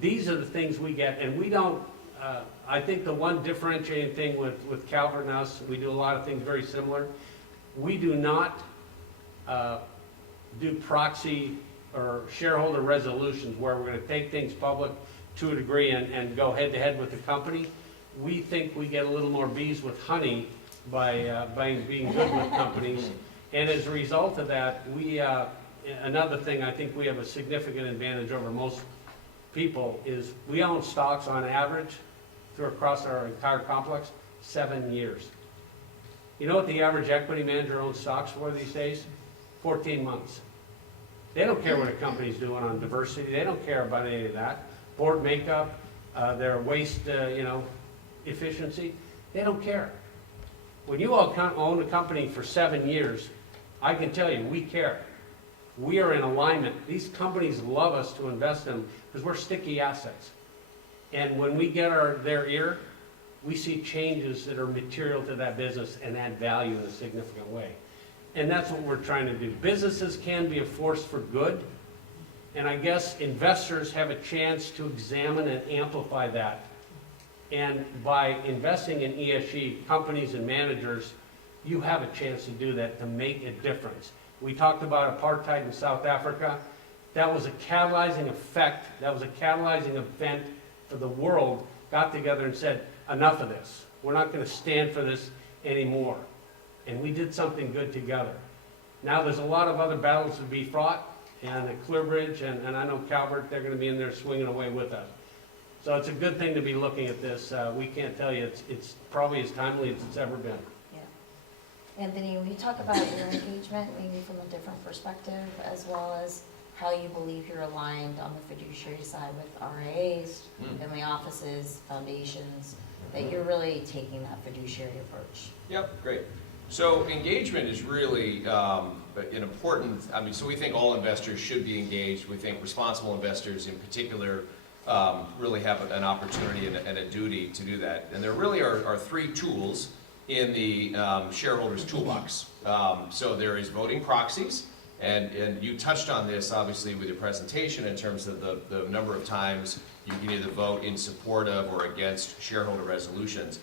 These are the things we get, and we don't, I think the one differentiating thing with Calvert and us, we do a lot of things very similar. We do not do proxy or shareholder resolutions where we're going to take things public to a degree and go head-to-head with the company. We think we get a little more bees with honey by being good with companies. And as a result of that, another thing I think we have a significant advantage over most people is we own stocks on average across our entire complex 7 years. You know what the average equity manager owns stocks for these days? 14 months. They don't care what a company's doing on diversity. They don't care about any of that. Board makeup, their waste, efficiency. They don't care. When you all own a company for 7 years, I can tell you, we care. We are in alignment. These companies love us to invest in because we're sticky assets. And when we get their ear, we see changes that are material to that business and add value in a significant way. And that's what we're trying to do. Businesses can be a force for good, and I guess investors have a chance to examine and amplify that. And by investing in ESG companies and managers, you have a chance to do that, to make a difference. We talked about apartheid in South Africa. That was a catalyzing effect. That was a catalyzing event for the world, got together and said, enough of this. We're not going to stand for this anymore. And we did something good together. Now there's a lot of other battles to be fought, and at ClearBridge, and I know Calvert, they're going to be in there swinging away with us. So it's a good thing to be looking at this. We can't tell you, it's probably as timely as it's ever been. Yeah. Anthony, will you talk about your engagement, maybe from a different perspective, as well as how you believe you're aligned on the fiduciary side with RIAs, family offices, foundations, that you're really taking that fiduciary approach? Yep, great. So engagement is really an important, so we think all investors should be engaged. We think responsible investors in particular really have an opportunity and a duty to do that. And there really are three tools in the shareholders' toolbox. So there is voting proxies, and you touched on this obviously with your presentation in terms of the number of times you can either vote in support of or against shareholder resolutions.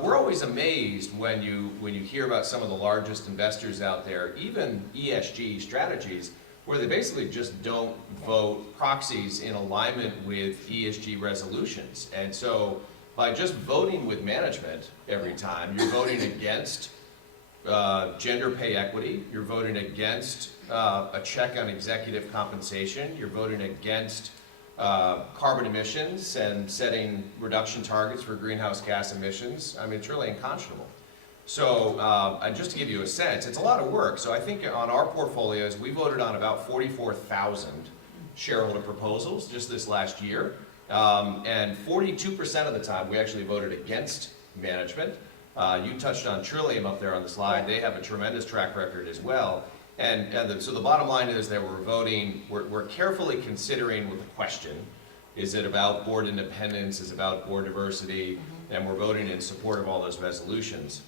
We're always amazed when you hear about some of the largest investors out there, even ESG strategies, where they basically just don't vote proxies in alignment with ESG resolutions. And so by just voting with management every time, you're voting against gender pay equity, you're voting against a check on executive compensation, you're voting against carbon emissions and setting reduction targets for greenhouse gas emissions. I mean, it's really unconscionable. So, and just to give you a sense, it's a lot of work. So I think on our portfolios, we voted on about 44,000 shareholder proposals just this last year. And 42% of the time, we actually voted against management. You touched on Trillium up there on the slide. They have a tremendous track record as well. So the bottom line is that we're carefully considering with the question, is it about board independence, is it about board diversity, and we're voting in support of all those resolutions.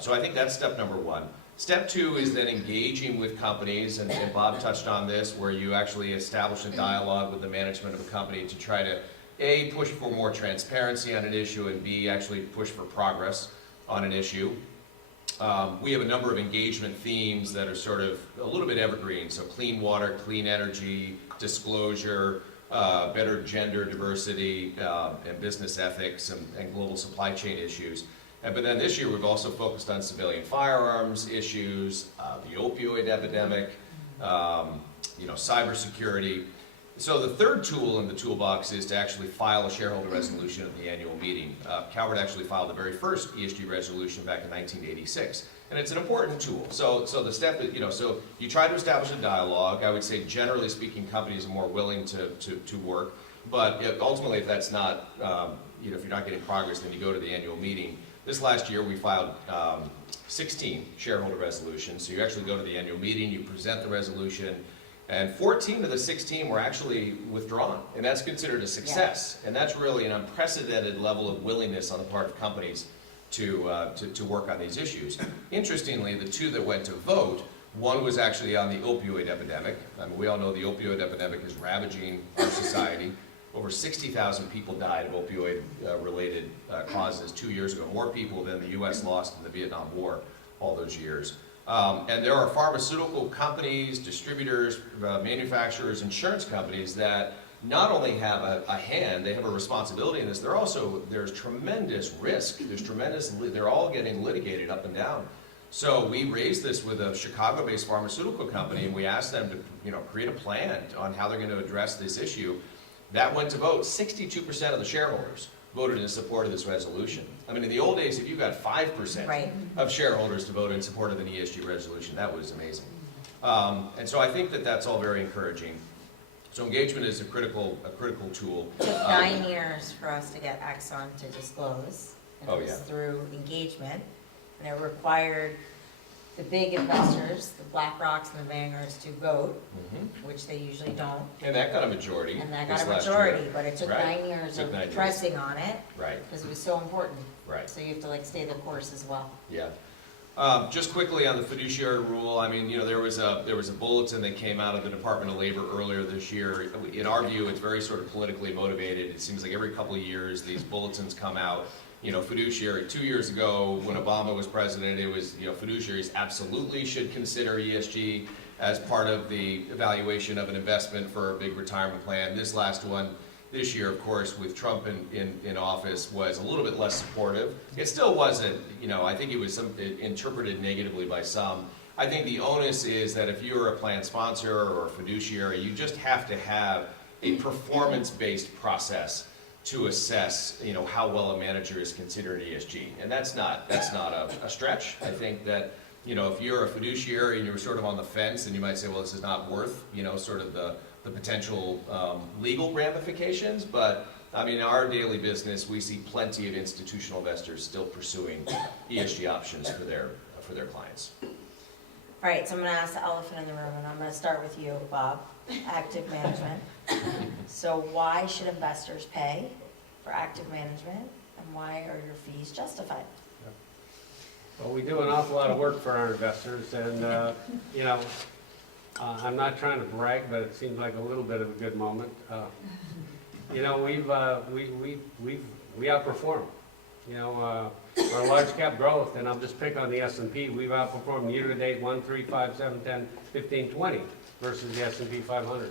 So I think that's step number one. Step two is then engaging with companies, and Bob touched on this, where you actually establish a dialogue with the management of a company to try to, A, push for more transparency on an issue, and B, actually push for progress on an issue. We have a number of engagement themes that are sort of a little bit evergreen, so clean water, clean energy, disclosure, better gender diversity, and business ethics, and global supply chain issues. But then this year we've also focused on civilian firearms issues, the opioid epidemic, cybersecurity. So the third tool in the toolbox is to actually file a shareholder resolution at the annual meeting. Calvert actually filed the very first ESG resolution back in 1986, and it's an important tool. So the step is, so you try to establish a dialogue. I would say generally speaking, companies are more willing to work, but ultimately if that's not, if you're not getting progress, then you go to the annual meeting. This last year we filed 16 shareholder resolutions. So you actually go to the annual meeting, you present the resolution, and 14 of the 16 were actually withdrawn, and that's considered a success. Yeah. And that's really an unprecedented level of willingness on the part of companies to work on these issues. Interestingly, the two that went to vote, one was actually on the opioid epidemic. I mean, we all know the opioid epidemic is ravaging our society. Over 60,000 people died of opioid-related causes 2 years ago, more people than the U.S. lost in the Vietnam War all those years. And there are pharmaceutical companies, distributors, manufacturers, insurance companies that not only have a hand, they have a responsibility in this, there's tremendous risk, they're all getting litigated up and down. So we raised this with a Chicago-based pharmaceutical company, and we asked them to create a plan on how they're going to address this issue. That went to vote. 62% of the shareholders voted in support of this resolution. I mean, in the old days, if you got 5% of shareholders to vote in support of an ESG resolution, that was amazing. And so I think that that's all very encouraging. So engagement is a critical tool. It took 9 years for us to get Exxon to disclose. And it was through engagement, and it required the big investors, the BlackRocks and the Vanguards, to vote, which they usually don't. And that got a majority. And that got a majority, but it took 9 years of pressing on it. Right. Because it was so important. Right. So you have to stay the course as well. Yeah. Just quickly on the fiduciary rule, I mean, there was a bulletin that came out of the Department of Labor earlier this year. In our view, it's very sort of politically motivated. It seems like every couple of years these bulletins come out. Fiduciary, 2 years ago when Obama was president, it was, fiduciaries absolutely should consider ESG as part of the evaluation of an investment for a big retirement plan. This last one, this year, of course, with Trump in office, was a little bit less supportive. It still wasn't, I think it was interpreted negatively by some. I think the onus is that if you're a plan sponsor or a fiduciary, you just have to have a performance-based process to assess, how well a manager is considered ESG, and that's not a stretch. I think that, if you're a fiduciary and you're sort of on the fence, then you might say, well, this is not worth, sort of the potential legal ramifications. But I mean, in our daily business, we see plenty of institutional investors still pursuing ESG options for their clients. All right, so I'm going to ask the elephant in the room, and I'm going to start with you, Bob. Active management. So why should investors pay for active management, and why are your fees justified? Well, we do an awful lot of work for our investors, and I'm not trying to brag, but it seems like a little bit of a good moment. We outperform. Our large cap growth, and I'll just pick on the S&P, we've outperformed year to date 1, 3, 5, 7, 10, 15, 20 versus the S&P 500.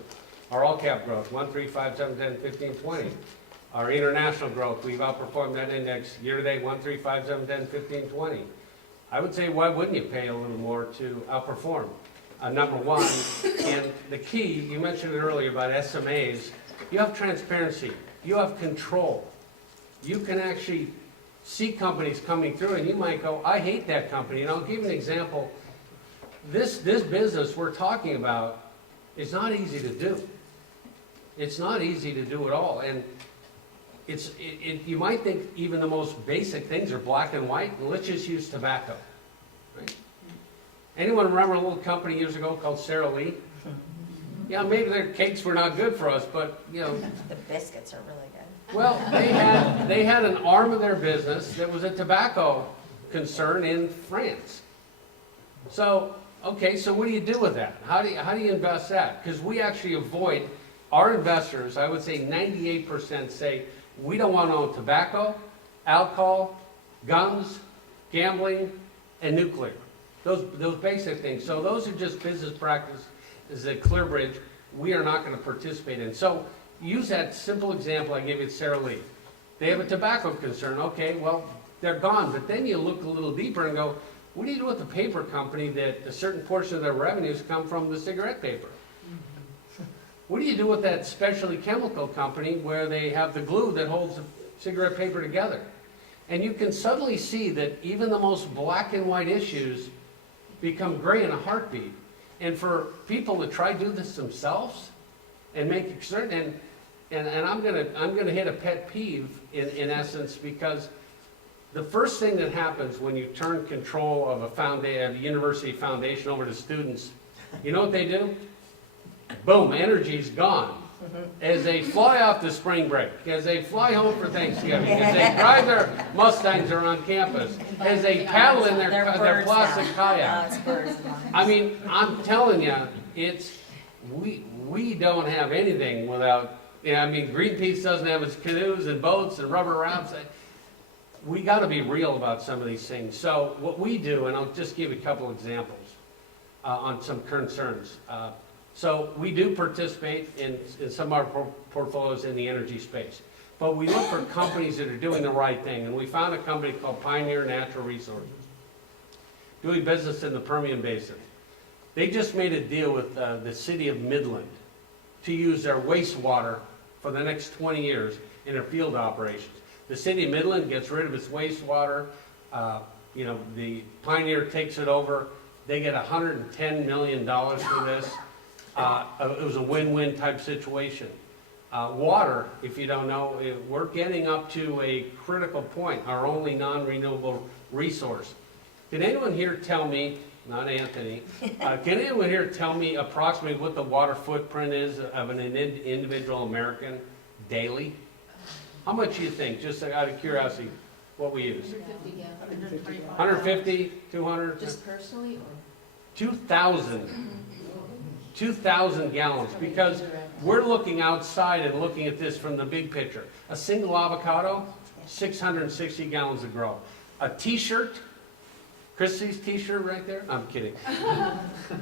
Our all cap growth 1, 3, 5, 7, 10, 15, 20. Our international growth, we've outperformed that index year-to-date, 1, 3, 5, 7, 10, 15, 20. I would say, why wouldn't you pay a little more to outperform? Number one, and the key, you mentioned it earlier about SMAs, you have transparency, you have control. You can actually see companies coming through and you might go, I hate that company. And I'll give you an example. This business we're talking about is not easy to do. It's not easy to do at all. And you might think even the most basic things are black and white. And let's just use tobacco. Right? Anyone remember a little company years ago called Sara Lee? Yeah, maybe their cakes were not good for us, but you know. The biscuits are really good. Well, they had an arm of their business that was a tobacco concern in France. So, okay, so what do you do with that? How do you invest that? Because we actually avoid, our investors, I would say 98% say, we don't want to own tobacco, alcohol, guns, gambling, and nuclear. Those basic things. So those are just business practices at ClearBridge we are not going to participate in. So use that simple example I gave you at Sara Lee. They have a tobacco concern. Okay, well, they're gone. But then you look a little deeper and go, what do you do with the paper company that a certain portion of their revenues come from the cigarette paper? What do you do with that specialty chemical company where they have the glue that holds the cigarette paper together? And you can suddenly see that even the most black and white issues become gray in a heartbeat. And for people to try to do this themselves and make it certain, and I'm gonna hit a pet peeve in essence, because the first thing that happens when you turn control of a university foundation over to students, you know what they do? Boom, energy's gone. As they fly off to spring break, as they fly home for Thanksgiving, as they drive their Mustangs around campus, as they paddle in their plastic kayak. I mean, I'm telling you, we don't have anything without, I mean, Greenpeace doesn't have its canoes and boats and rubber rafts. We got to be real about some of these things. So what we do, and I'll just give you a couple examples on some concerns. So we do participate in some of our portfolios in the energy space. But we look for companies that are doing the right thing. And we found a company called Pioneer Natural Resources, doing business in the Permian Basin. They just made a deal with the city of Midland to use their wastewater for the next 20 years in their field operations. The city of Midland gets rid of its wastewater. The Pioneer takes it over. They get $110 million for this. It was a win-win type situation. Water, if you don't know, we're getting up to a critical point, our only non-renewable resource. Can anyone here tell me, not Anthony, can anyone here tell me approximately what the water footprint is of an individual American daily? How much do you think, just out of curiosity, what we use? 150 gallons. 150, 200? Just personally or? 2,000 gallons, because we're looking outside and looking at this from the big picture. A single avocado, 660 gallons to grow. A t-shirt, Chrissy's t-shirt right there, I'm kidding.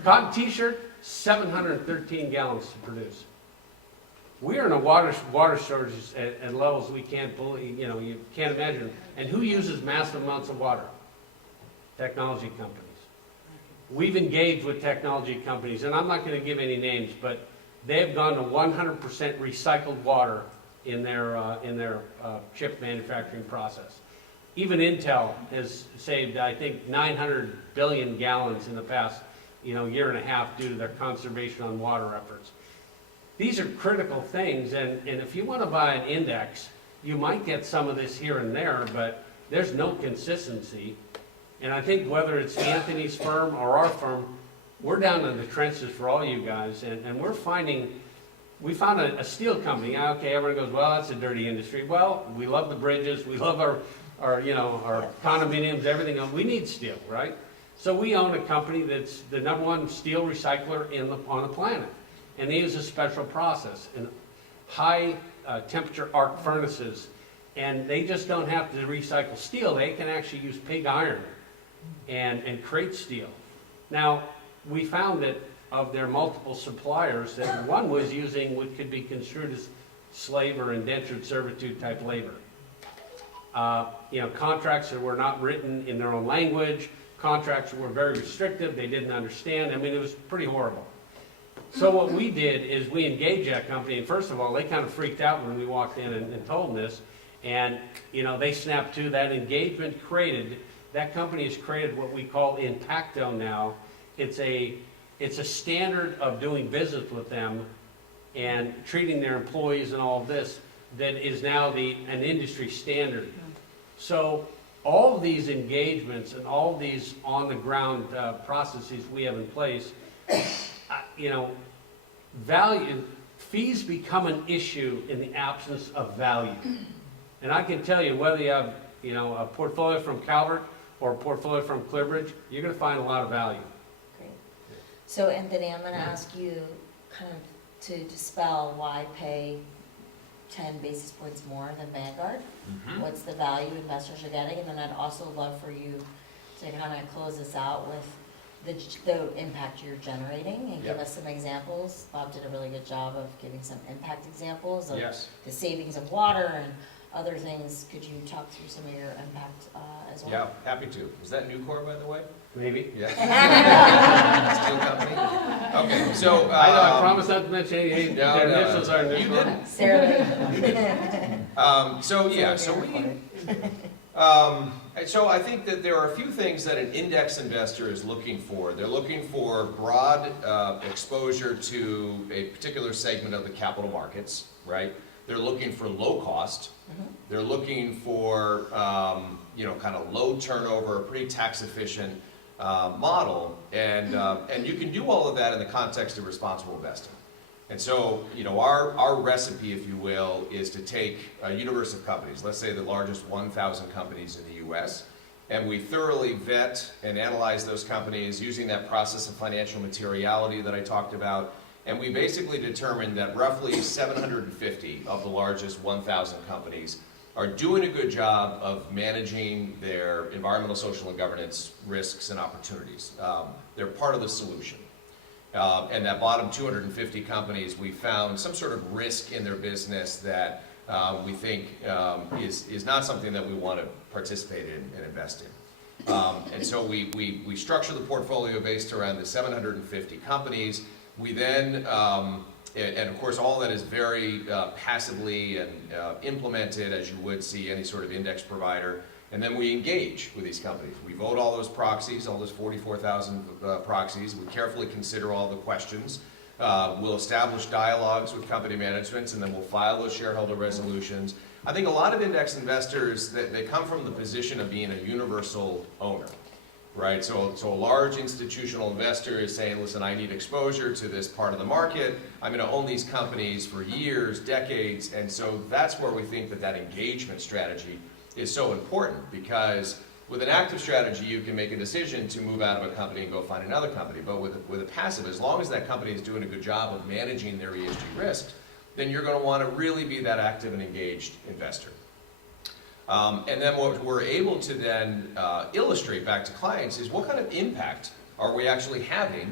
Cotton t-shirt, 713 gallons to produce. We are in a water shortage at levels we can't believe, you can't imagine. And who uses massive amounts of water? Technology companies. We've engaged with technology companies, and I'm not going to give any names, but they've gone to 100% recycled water in their chip manufacturing process. Even Intel has saved, I think, 900 billion gallons in the past, year and a half due to their conservation on water efforts. These are critical things, and if you want to buy an index, you might get some of this here and there, but there's no consistency. And I think whether it's Anthony's firm or our firm, we're down in the trenches for all you guys, and we found a steel company. Okay, everyone goes, well, that's a dirty industry. Well, we love the bridges, we love our condominiums, everything else. We need steel, right? So we own a company that's the #1 steel recycler on the planet. And they use a special process in high temperature arc furnaces. And they just don't have to recycle steel. They can actually use pig iron and create steel. Now, we found that of their multiple suppliers, that one was using what could be construed as slave or indentured servitude type labor. Contracts that were not written in their own language, contracts that were very restrictive, they didn't understand. I mean, it was pretty horrible. So what we did is we engaged that company, and first of all, they kind of freaked out when we walked in and told them this, and, they snapped to that engagement that company has created what we call Impacto now. It's a standard of doing business with them and treating their employees and all of this that is now an industry standard. So all of these engagements and all of these on-the-ground processes we have in place, fees become an issue in the absence of value. And I can tell you, whether you have, a portfolio from Calvert or a portfolio from Clearbridge, you're going to find a lot of value. Great. So Anthony, I'm going to ask you kind of to dispel why pay 10 basis points more than Vanguard. What's the value investors are getting? And then I'd also love for you to kind of close this out with the impact you're generating and give us some examples. Bob did a really good job of giving some impact examples of the savings of water and other things. Could you talk through some of your impact as well? Yeah, happy to. Is that Nucor, by the way? Maybe. Yeah. Steel company? Okay, so. I promise not to mention any. No, their no, initials are you Nucor. didn't. Sarah. So I think that there are a few things that an index investor is looking for. They're looking for broad exposure to a particular segment of the capital markets, right? They're looking for low cost. They're looking for, kind of low turnover, pretty tax efficient model. And you can do all of that in the context of responsible investing. And so, our recipe, if you will, is to take a universe of companies, let's say the largest 1,000 companies in the U.S., and we thoroughly vet and analyze those companies using that process of financial materiality that I talked about. And we basically determined that roughly 750 of the largest 1,000 companies are doing a good job of managing their environmental, social, and governance risks and opportunities. They're part of the solution. And that bottom 250 companies, we found some sort of risk in their business that we think is not something that we want to participate in and invest in. And so we structure the portfolio based around the 750 companies. We then, and of course all that is very passively and implemented, as you would see any sort of index provider. And then we engage with these companies. We vote all those proxies, all those 44,000 proxies. We carefully consider all the questions. We'll establish dialogues with company managements, and then we'll file those shareholder resolutions. I think a lot of index investors, they come from the position of being a universal owner, right? So a large institutional investor is saying, listen, I need exposure to this part of the market. I'm going to own these companies for years, decades. And so that's where we think that engagement strategy is so important, because with an active strategy, you can make a decision to move out of a company and go find another company. But with a passive, as long as that company is doing a good job of managing their ESG risk, then you're going to want to really be that active and engaged investor. And then what we're able to then illustrate back to clients is what kind of impact are we actually having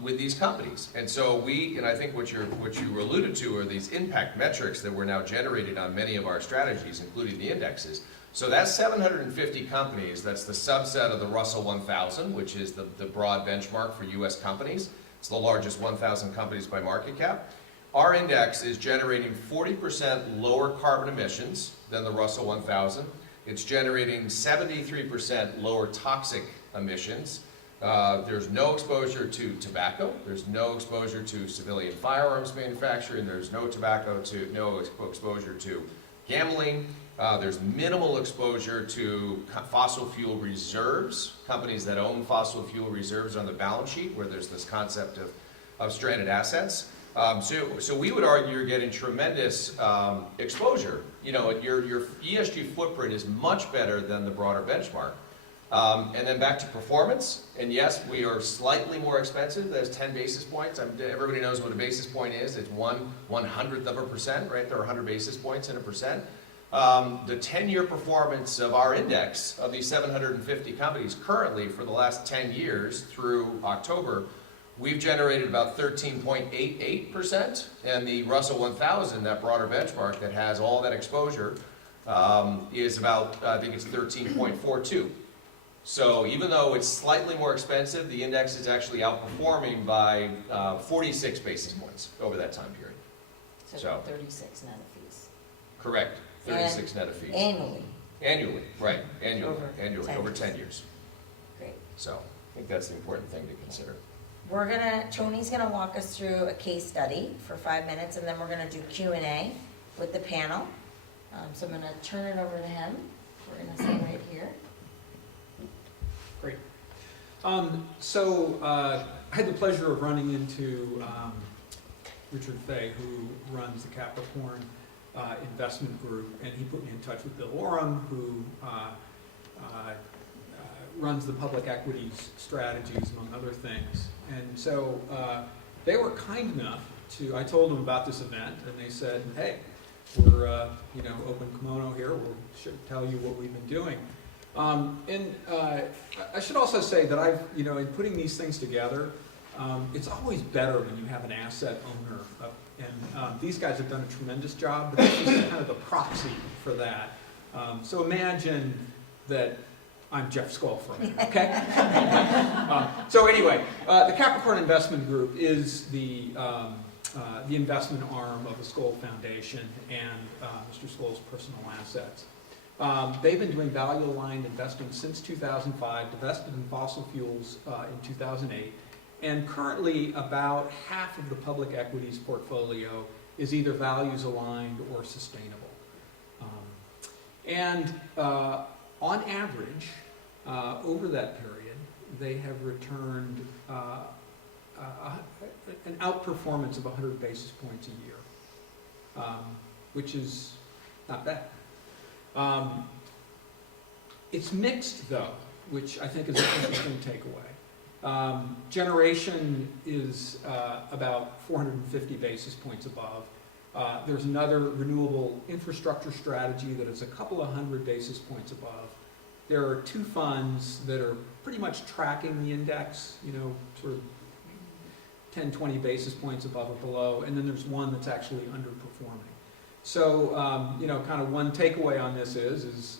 with these companies. And so and I think what you alluded to are these impact metrics that we're now generating on many of our strategies, including the indexes. So that's 750 companies. That's the subset of the Russell 1000, which is the broad benchmark for U.S. companies. It's the largest 1,000 companies by market cap. Our index is generating 40% lower carbon emissions than the Russell 1000. It's generating 73% lower toxic emissions. There's no exposure to tobacco. There's no exposure to civilian firearms manufacturing. There's no exposure to gambling. There's minimal exposure to fossil fuel reserves, companies that own fossil fuel reserves on the balance sheet, where there's this concept of stranded assets. So we would argue you're getting tremendous exposure. Your ESG footprint is much better than the broader benchmark. And then back to performance, and yes, we are slightly more expensive. There's 10 basis points. Everybody knows what a basis point is. It's 1/100%, right? There are 100 basis points in a percent. The 10-year performance of our index of these 750 companies currently for the last 10 years through October We've generated about 13.88%, and the Russell 1000, that broader benchmark that has all that exposure, is about, I think it's 13.42. So even though it's slightly more expensive, the index is actually outperforming by 46 basis points over that time period. So 36 net of fees. Correct, 36 net of fees. Annually. Annually, right, Over 10 over years. 10 years. Great. So I think that's the important thing to consider. Tony's gonna walk us through a case study for 5 minutes, and then we're gonna do Q&A with the panel. So I'm gonna turn it over to him. We're gonna stay right here. Great. I had the pleasure of running into Richard Fay, who runs the Capricorn Investment Group, and he put me in touch with Bill Oram, who runs the public equities strategies, among other things. And so they were kind enough I told them about this event, and they said, hey, we're open kimono here, we'll tell you what we've been doing. I should also say that in putting these things together, it's always better when you have an asset owner. These guys have done a tremendous job, but this is kind of the proxy for that. So imagine that I'm Jeff Skoll for a minute, okay? So anyway, the Capricorn Investment Group is the investment arm of the Skoll Foundation and Mr. Skoll's personal assets. They've been doing value-aligned investing since 2005, divested in fossil fuels in 2008, and currently about half of the public equities portfolio is either values-aligned or sustainable. On average, over that period, they have returned an outperformance of 100 basis points a year, which is not bad. It's mixed, though, which I think is an interesting takeaway. Generation is about 450 basis points above. There's another renewable infrastructure strategy that is a couple of hundred basis points above. There are two funds that are pretty much tracking the index, sort of 10, 20 basis points above or below, and then there's one that's actually underperforming. So, kind of one takeaway on this is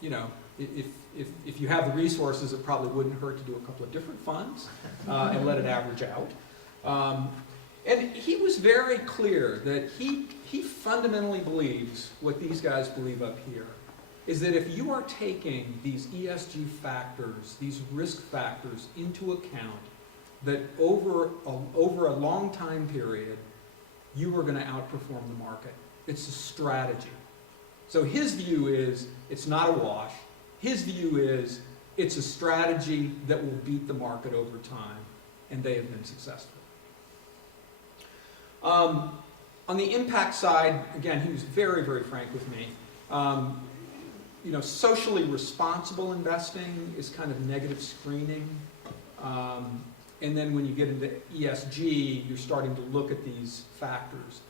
if you have the resources, it probably wouldn't hurt to do a couple of different funds and let it average out. And he was very clear that he fundamentally believes what these guys believe up here, is that if you are taking these ESG factors, these risk factors into account, that over a long time period, you are going to outperform the market. It's a strategy. So his view is it's not a wash. His view is it's a strategy that will beat the market over time, and they have been successful. On the impact side, again, he was very, very frank with me. Socially responsible investing is kind of negative screening. And then when you get into ESG, you're starting to look at these factors.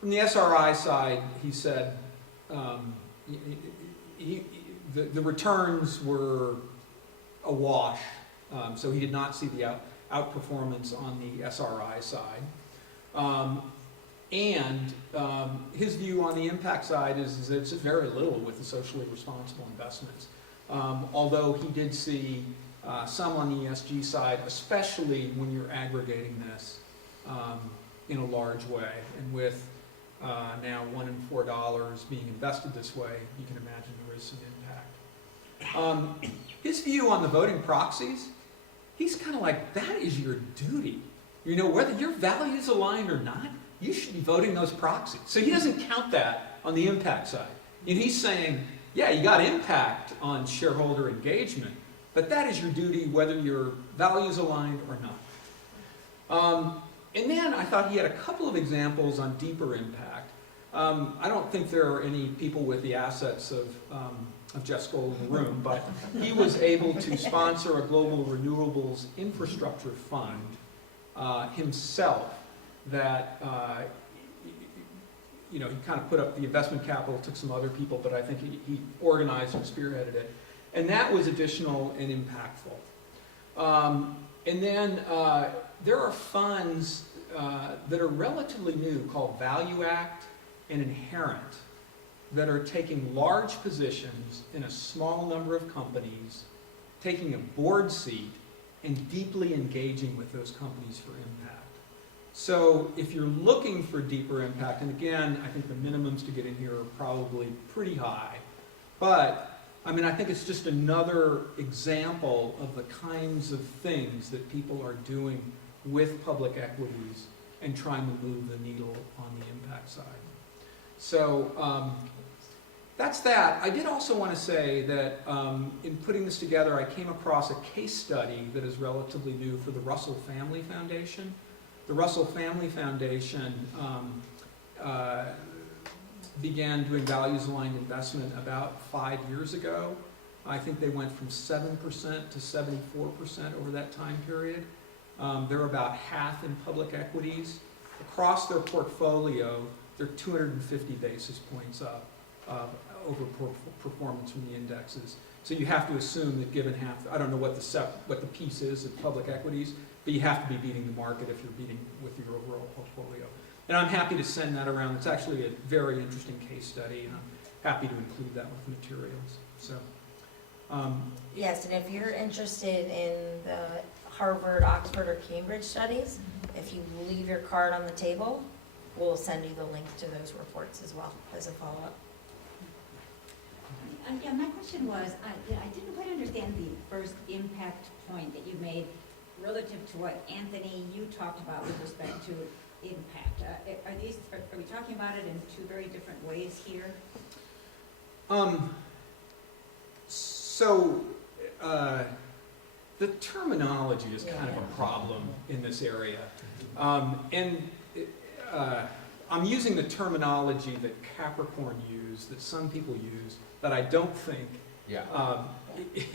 From the SRI side, he said the returns were a wash, so he did not see the outperformance on the SRI side. His view on the impact side is that it's very little with the socially responsible investments. Although he did see some on the ESG side, especially when you're aggregating this in a large way. And with now $1 in $4 being invested this way, you can imagine there is some impact. His view on the voting proxies, he's kind of like, that is your duty. Whether your values aligned or not, you should be voting those proxies. So he doesn't count that on the impact side. And he's saying, yeah, you got impact on shareholder engagement, but that is your duty whether your values aligned or not. And then I thought he had a couple of examples on deeper impact. I don't think there are any people with the assets of Jeff Skoll in the room, but he was able to sponsor a global renewables infrastructure fund himself that he kind of put up the investment capital, took some other people, but I think he organized and spearheaded it. And that was additional and impactful. And then there are funds that are relatively new called Value Act and Inherent that are taking large positions in a small number of companies, taking a board seat, and deeply engaging with those companies for impact. So if you're looking for deeper impact, and again, I think the minimums to get in here are probably pretty high, but I mean, I think it's just another example of the kinds of things that people are doing with public equities and trying to move the needle on the impact side. So that's that. I did also want to say that in putting this together, I came across a case study that is relatively new for the Russell Family Foundation. The Russell Family Foundation began doing values-aligned investment about 5 years ago. I think they went from 7% to 74% over that time period. They're about half in public equities. Across their portfolio, they're 250 basis points up over performance from the indexes. So you have to assume that given half, I don't know what the piece is of public equities, but you have to be beating the market if you're beating with your overall portfolio. And I'm happy to send that around. It's actually a very interesting case study, and I'm happy to include that with materials. So, Yes, and if you're interested in the Harvard, Oxford, or Cambridge studies, if you leave your card on the table, we'll send you the link to those reports as well as a follow-up. Yeah, my question was, I didn't quite understand the first impact point that you made relative to what, Anthony, you talked about with respect to impact. Are we talking about it in two very different ways here? So the terminology is kind of a problem in this area. And I'm using the terminology that Capricorn used, that some people use, that I don't think. Yeah.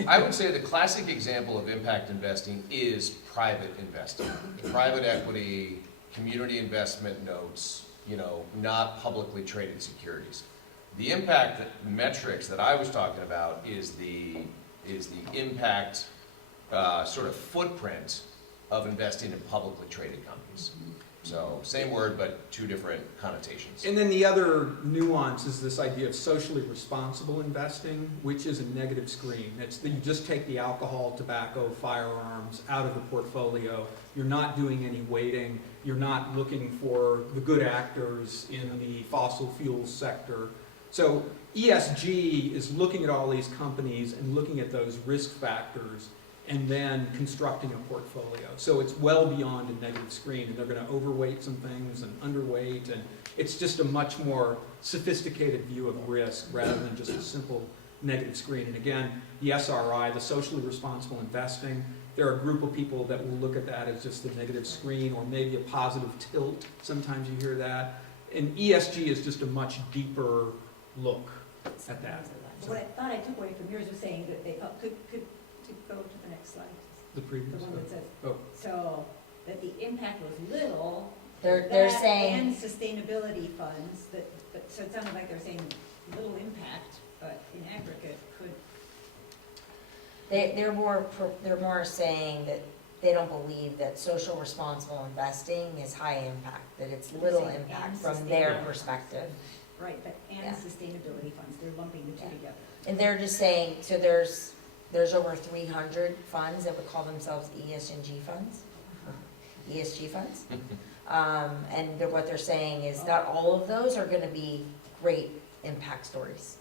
I would say the classic example of impact investing is private investing. Private equity, community investment notes, not publicly traded securities. The impact metrics that I was talking about is the impact sort of footprint of investing in publicly traded companies. So same word, but two different connotations. And then the other nuance is this idea of socially responsible investing, which is a negative screen. It's that you just take the alcohol, tobacco, firearms out of the portfolio. You're not doing any weighting. You're not looking for the good actors in the fossil fuels sector. So ESG is looking at all these companies and looking at those risk factors and then constructing a portfolio. So it's well beyond a negative screen, and they're going to overweight some things and underweight, and it's just a much more sophisticated view of risk rather than just a simple negative screen. And again, the SRI, the socially responsible investing, there are a group of people that will look at that as just a negative screen or maybe a positive tilt. Sometimes you hear that. And ESG is just a much deeper look at that. What I thought I took away from yours was saying that they could go to the next slide. The previous The one that says, Oh. so that the impact was little. They're that saying- And sustainability funds, so it sounded like they're saying little impact, but in aggregate could. They're more saying that they don't believe that social responsible investing is high impact, that it's little Saying impact and from their sustainable. perspective. Right, but Yeah. and sustainability funds, they're lumping the two Yeah. together. And they're just saying, so there's over 300 funds that would call themselves ESG funds. And what they're saying is not all of those are gonna be great impact stories.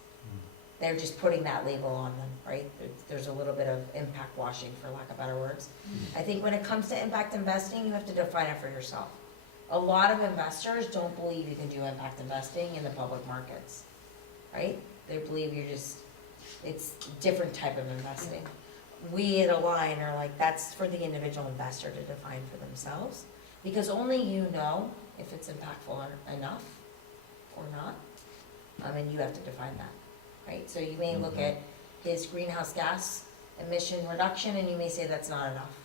They're just putting that label on them, right? There's a little bit of impact washing, for lack of better words. I think when it comes to impact investing, you have to define it for yourself. A lot of investors don't believe you can do impact investing in the public markets, right? They believe it's a different type of investing. We at Align are like, that's for the individual investor to define for themselves, because only you know if it's impactful enough or not, and you have to define that, right? So you may look at his greenhouse gas emission reduction and you may say that's not enough,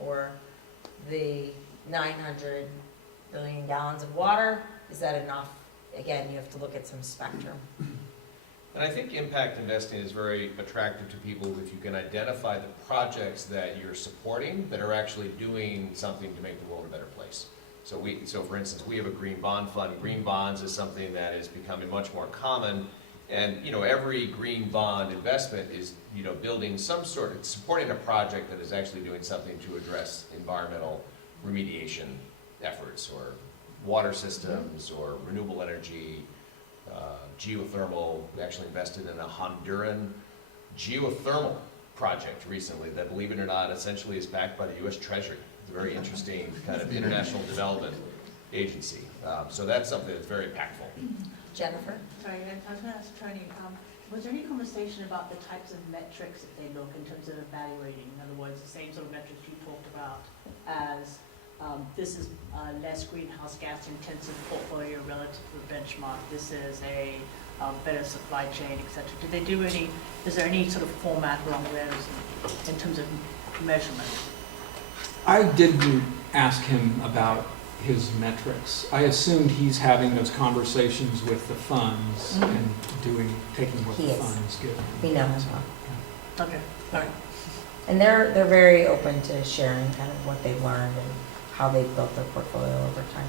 or the 900 billion gallons of water, is that enough? Again, you have to look at some spectrum. And I think impact investing is very attractive to people if you can identify the projects that you're supporting that are actually doing something to make the world a better place. So for instance, we have a green bond fund. Green bonds is something that is becoming much more common. And, every green bond investment is, building some sort of, supporting a project that is actually doing something to address environmental remediation efforts, or water systems, or renewable energy, geothermal. We actually invested in a Honduran geothermal project recently that, believe it or not, essentially is backed by the U.S. Treasury. It's a very interesting kind of international development agency. So that's something that's very impactful. Jennifer? Sorry, I was going to ask Tony, was there any conversation about the types of metrics that they look in terms of evaluating? In other words, the same sort of metrics you talked about as this is a less greenhouse gas intensive portfolio relative to the benchmark. This is a better supply chain, et cetera. Did they do any, is there any sort of format along those in terms of measurement? I didn't ask him about his metrics. I assumed he's having those conversations with the funds and taking what He the is. funds give him. We know him well. Okay, all right. And they're very open to sharing kind of what they've learned and how they've built their portfolio over time.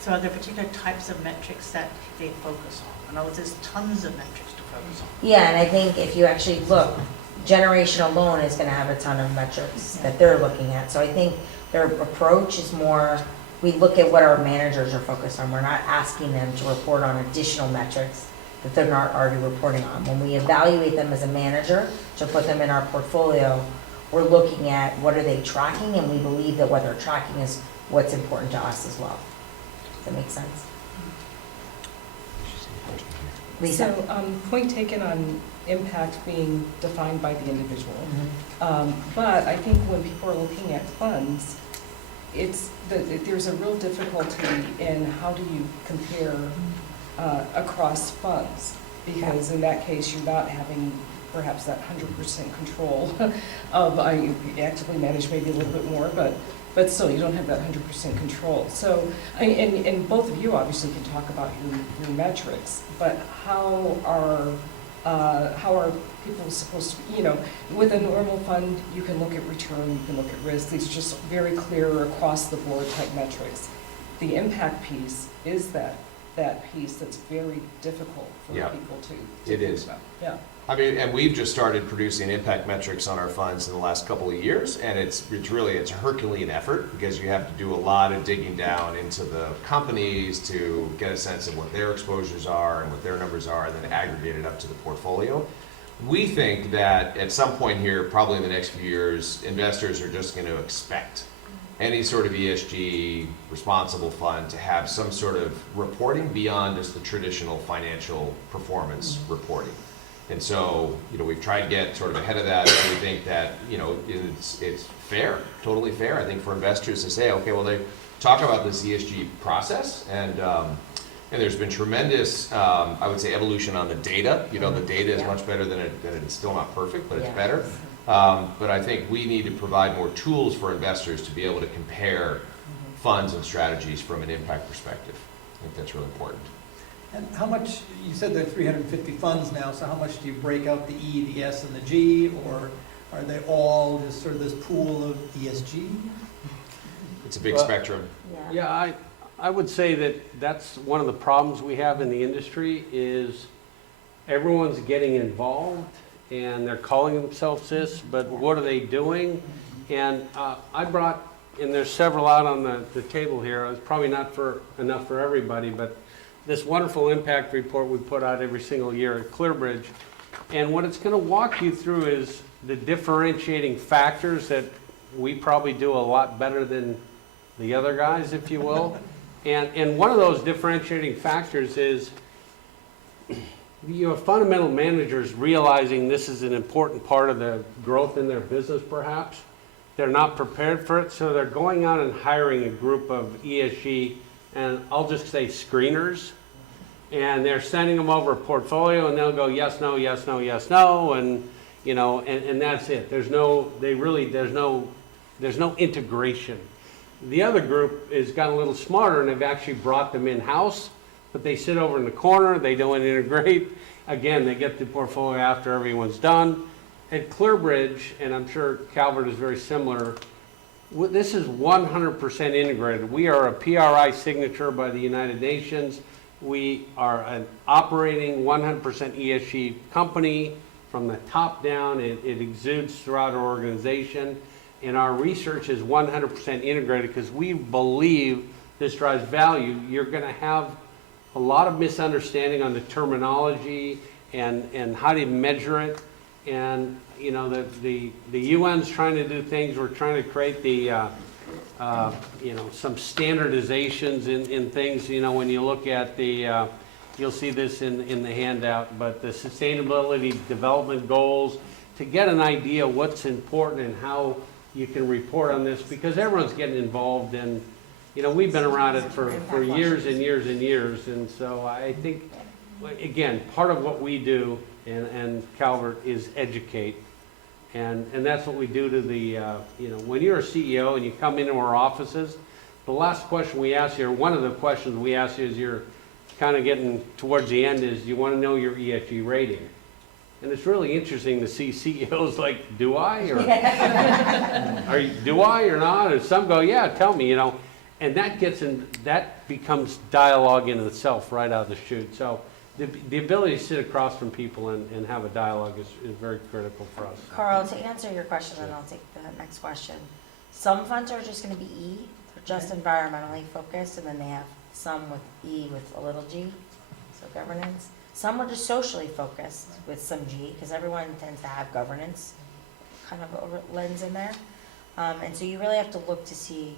So are there particular types of metrics that they focus on? In other words, there's tons of metrics to focus on. Yeah, and I think if you actually look, generation alone is gonna have a ton of metrics that they're looking at. So I think their approach is more, we look at what our managers are focused on. We're not asking them to report on additional metrics that they're not already reporting on. When we evaluate them as a manager to put them in our portfolio, we're looking at what are they tracking, and we believe that what they're tracking is what's important to us as well. Does that make sense? Lisa? So, point taken on impact being defined by the individual. But I think when people are looking at funds, there's a real difficulty in how do you compare across funds? Because in that case, you're not having perhaps that 100% control of, you actively manage maybe a little bit more, but still, you don't have that 100% control. So, and both of you obviously can talk about your metrics, but how are people supposed to, with a normal fund, you can look at return, you can look at risk. These are just very clear across the board type metrics. The impact piece is that piece that's very difficult for Yeah, people to it think is. about. Yeah. I mean, and we've just started producing impact metrics on our funds in the last couple of years, and it's a Herculean effort because you have to do a lot of digging down into the companies to get a sense of what their exposures are and what their numbers are, and then aggregate it up to the portfolio. We think that at some point here, probably in the next few years, investors are just going to expect any sort of ESG responsible fund to have some sort of reporting beyond just the traditional financial performance reporting. And so, we've tried to get sort of ahead of that. We think that, it's fair, totally fair, I think, for investors to say, okay, well, they talk about this ESG process, and there's been tremendous, I would say, evolution on the data. The data is much better than it's still not perfect, but it's better. But I think we need to provide more tools for investors to be able to compare funds and strategies from an impact perspective. I think that's really important. And how much, you said there are 350 funds now, so how much do you break out the E, the S, and the G, or are they all just sort of this pool of ESG? It's a big Well, spectrum. Yeah, I would say that that's one of the problems we have in the industry is everyone's getting involved and they're calling themselves this, but what are they doing? And I brought, and there's several out on the table here, it's probably not enough for everybody, but this wonderful impact report we put out every single year at ClearBridge. And what it's going to walk you through is the differentiating factors that we probably do a lot better than the other guys, if you will. And one of those differentiating factors is fundamental managers realizing this is an important part of the growth in their business, perhaps. They're not prepared for it, so they're going out and hiring a group of ESG, and I'll just say screeners, and they're sending them over a portfolio, and they'll go yes, no, yes, no, yes, no, and and that's it. There's no integration. The other group has got a little smarter, and they've actually brought them in-house, but they sit over in the corner, they don't integrate. Again, they get the portfolio after everyone's done. At ClearBridge, and I'm sure Calvert is very similar, this is 100% integrated. We are a PRI signature by the United Nations. We are an operating 100% ESG company from the top down. It exudes throughout our organization. And our research is 100% integrated because we believe this drives value. You're going to have a lot of misunderstanding on the terminology and how to measure it. And, you know, the UN's trying to do things. We're trying to create the, you know, some standardizations in things. You know, when you look at the, you'll see this in the handout, but the sustainability development goals, to get an idea what's important and how you can report on this, because everyone's getting involved, and you know, we've been around it for years and years and years. And so I think, again, part of what we do, and Calvert, is educate. And that's what we do to the, you know, when you're a CEO and you come into our offices, the last question we ask you, or one of the questions we ask you as you're kind of getting towards the end, is you want to know your ESG rating. And it's really interesting to see CEOs like, do I? Or do I or not? And some go, yeah, tell me, you know. And that becomes dialogue in itself right out of the chute. So the ability to sit across from people and have a dialogue is very critical for us. Carl, to answer your question, and I'll take the next question. Some funds are just going to be E, they're just environmentally focused, and then they have some with E with a little g, so governance. Some are just socially focused with some G, because everyone tends to have governance kind of a lens in there. And so you really have to look to see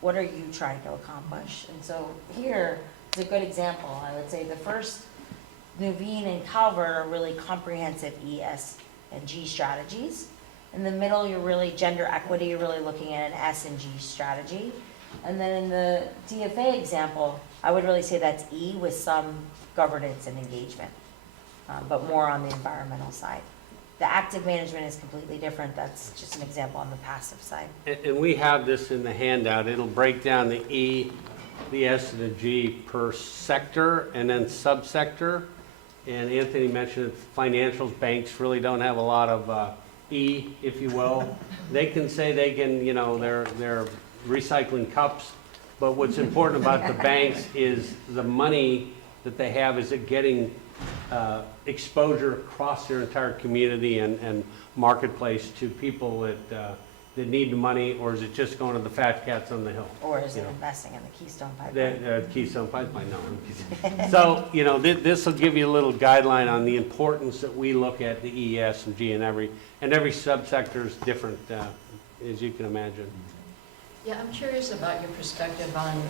what are you trying to accomplish. And so here is a good example. I would say the first, Nuveen and Calvert, are really comprehensive E, S, and G strategies. In the middle, you're really gender equity, you're really looking at an S and G strategy. And then in the DFA example, I would really say that's E with some governance and engagement, but more on the environmental side. The active management is completely different. That's just an example on the passive side. And we have this in the handout. It'll break down the E, the S, and the G per sector and then subsector. And Anthony mentioned that financials, banks really don't have a lot of E, if you will. They can say they can, you know, they're recycling cups. But what's important about the banks is the money that they have, is it getting exposure across their entire community and marketplace to people that need the money, or is it just going to the fat cats on the hill? Or is it investing in the Keystone Pipeline? The Keystone Pipeline, no. So, you know, this will give you a little guideline on the importance that we look at the E, S, and G, and every subsector is different, as you can imagine. Yeah, I'm curious about your perspective on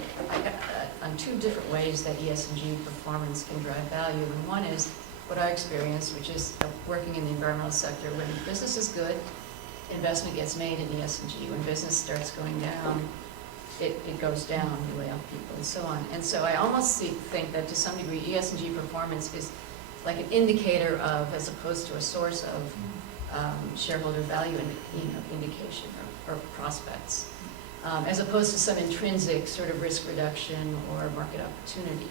two different ways that ES and G performance can drive value. And one is what I experienced, which is working in the environmental sector. When business is good, investment gets made in ES and G. When business starts going down, it goes down, you lay off people and so on. And so I almost think that to some degree ES and G performance is like an indicator of, as opposed to a source of shareholder value indication or prospects. As opposed to some intrinsic sort of risk reduction or market opportunity.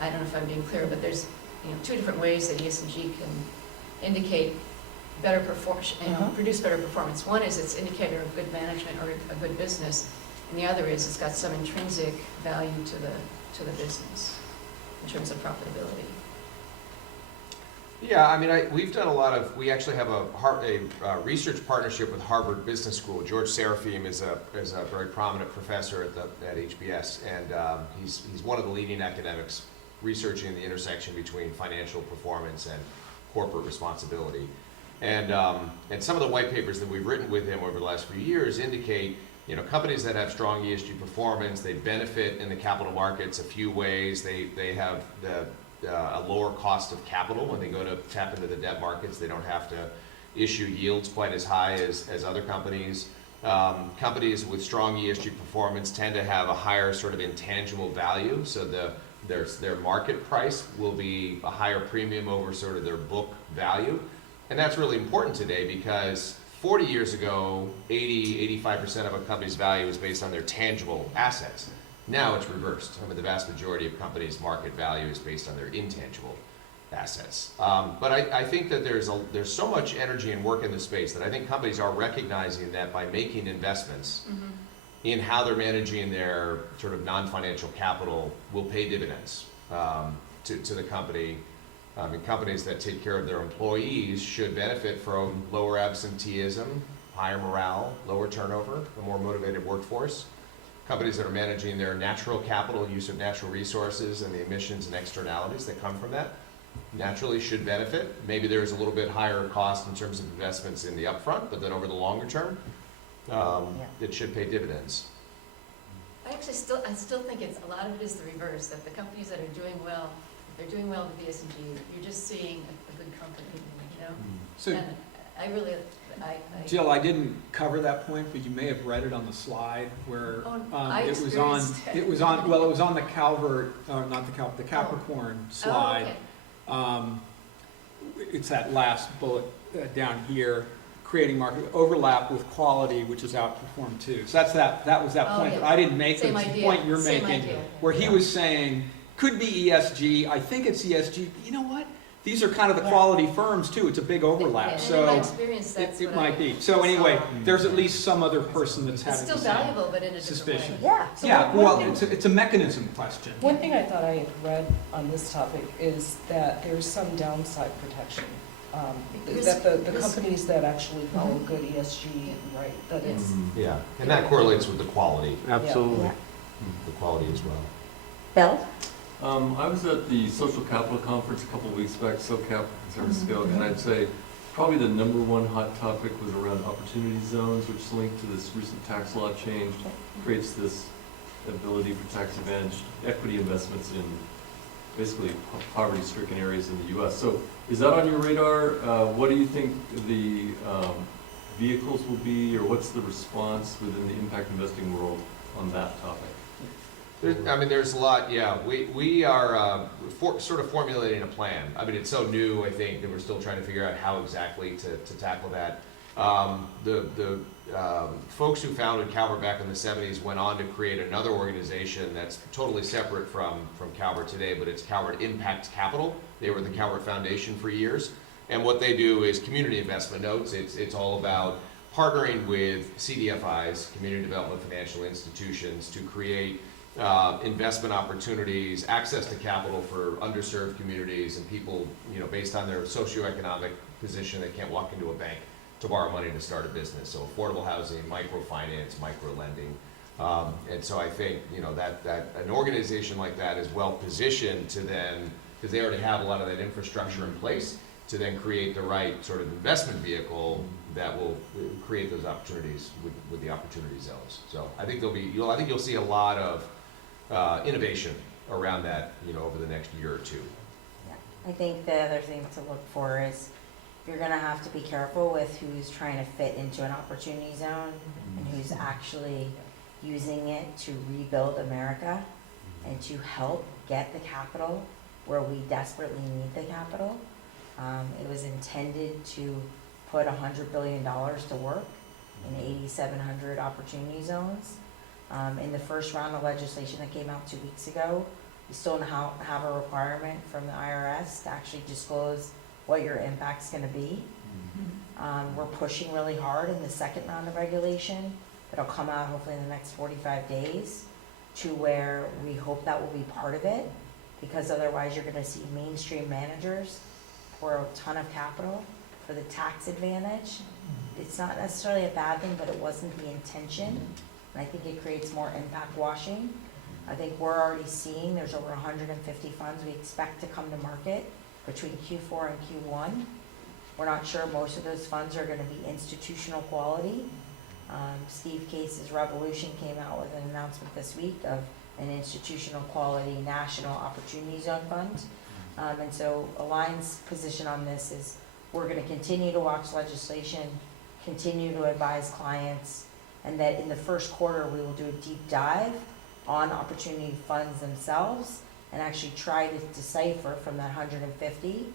I don't know if I'm being clear, but there's two different ways that ESG can indicate better performance, produce better performance. One is it's indicator of good management or a good business, and the other is it's got some intrinsic value to the business in terms of profitability. Yeah, I mean, we've done a lot of, we actually have a research partnership with Harvard Business School. George Serafim is a very prominent professor at HBS, and he's one of the leading academics researching the intersection between financial performance and corporate responsibility. And some of the white papers that we've written with him over the last few years indicate, companies that have strong ESG performance, they benefit in the capital markets a few ways. They have a lower cost of capital when they go to tap into the debt markets. They don't have to issue yields quite as high as other companies. Companies with strong ESG performance tend to have a higher sort of intangible value, so their market price will be a higher premium over sort of their book value. And that's really important today because 40 years ago, 85% of a company's value was based on their tangible assets. Now it's reversed. I mean, the vast majority of companies' market value is based on their intangible assets. But I think that there's so much energy and work in this space that I think companies are recognizing that by making investments in how they're managing their sort of non-financial capital will pay dividends to the company. And companies that take care of their employees should benefit from lower absenteeism, higher morale, lower turnover, a more motivated workforce. Companies that are managing their natural capital, use of natural resources, and the emissions and externalities that come from that naturally should benefit. Maybe there's a little bit higher cost in terms of investments in the upfront, but then over the longer term, it should pay dividends. I still think it's, a lot of it is the reverse, that the companies that are doing well, if they're doing well with the ESG, you're just seeing a good company, you know? So, And I really, Jill, I didn't cover that point, but you may have read it on the slide where I it was on. experienced it. It was on. Well, it was on the Calvert, not the Calvert, the Capricorn slide. okay. It's that last bullet down here, creating market overlap with quality, which is outperformed too. So that's that. That was that Oh, point yeah. that I didn't make. Same But it's the idea, point you're same making, idea. where he was saying could be ESG. I think it's ESG. But you know what? These are kind of the quality firms too. It's a big overlap. And So in my experience, that's it what might I be. So anyway, saw. there's at least some other person that's It's having still the same valuable, but in a different suspicion. way. Yeah. So Yeah, one well, thing- it's a mechanism question. One thing I thought I had read on this topic is that there's some downside protection. That the companies that actually follow good ESG, right, that it's, Yeah, and that correlates with the quality, Absolutely. the quality as well. Bill? I was at the Social Capital Conference a couple of weeks back, SoCap in San Francisco, and I'd say probably the number one hot topic was around opportunity zones, which is linked to this recent tax law change, creates this ability for tax advantage equity investments in basically poverty-stricken areas in the U.S. So is that on your radar? What do you think the vehicles will be, or what's the response within the impact investing world on that topic? There's a lot, yeah. We are sort of formulating a plan. I mean, it's so new, I think, that we're still trying to figure out how exactly to tackle that. The folks who founded Calvert back in the 70s went on to create another organization that's totally separate from Calvert today, but it's Calvert Impact Capital. They were the Calvert Foundation for years. And what they do is community investment notes. It's all about partnering with CDFIs, community development financial institutions, to create investment opportunities, access to capital for underserved communities and people, based on their socioeconomic position, they can't walk into a bank to borrow money to start a business. So affordable housing, microfinance, micro-lending. And so I think, that an organization like that is well positioned to then, because they already have a lot of that infrastructure in place, to then create the right sort of investment vehicle that will create those opportunities with the opportunity zones. So I think I think you'll see a lot of innovation around that, over the next year or two. Yeah. I think the other thing to look for is you're gonna have to be careful with who's trying to fit into an opportunity zone and who's actually using it to rebuild America and to help get the capital where we desperately need the capital. It was intended to put $100 billion to work in 8,700 opportunity zones. In the first round of legislation that came out 2 weeks ago, you still have a requirement from the IRS to actually disclose what your impact's gonna be. We're pushing really hard in the second round of regulation that'll come out hopefully in the next 45 days to where we hope that will be part of it, because otherwise you're gonna see mainstream managers pour a ton of capital for the tax advantage. It's not necessarily a bad thing, but it wasn't the intention. And I think it creates more impact washing. I think we're already seeing there's over 150 funds we expect to come to market between Q4 and Q1. We're not sure most of those funds are gonna be institutional quality. Steve Case's Revolution came out with an announcement this week of an institutional quality national opportunity zone fund. And so Align's position on this is we're gonna continue to watch legislation, continue to advise clients, and that in the first quarter, we will do a deep dive on opportunity funds themselves and actually try to decipher from that 150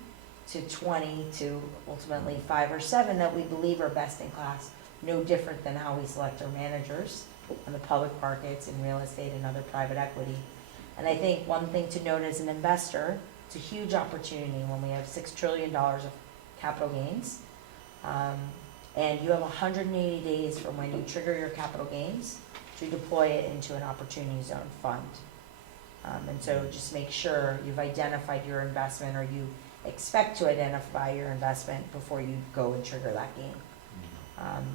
to 20 to ultimately 5 or 7 that we believe are best in class, no different than how we select our managers. on the public markets in real estate and other private equity. And I think one thing to note as an investor, it's a huge opportunity when we have $6 trillion of capital gains. And you have 180 days from when you trigger your capital gains to deploy it into an opportunity zone fund. And so just make sure you've identified your investment, or you expect to identify your investment before you go and trigger that gain.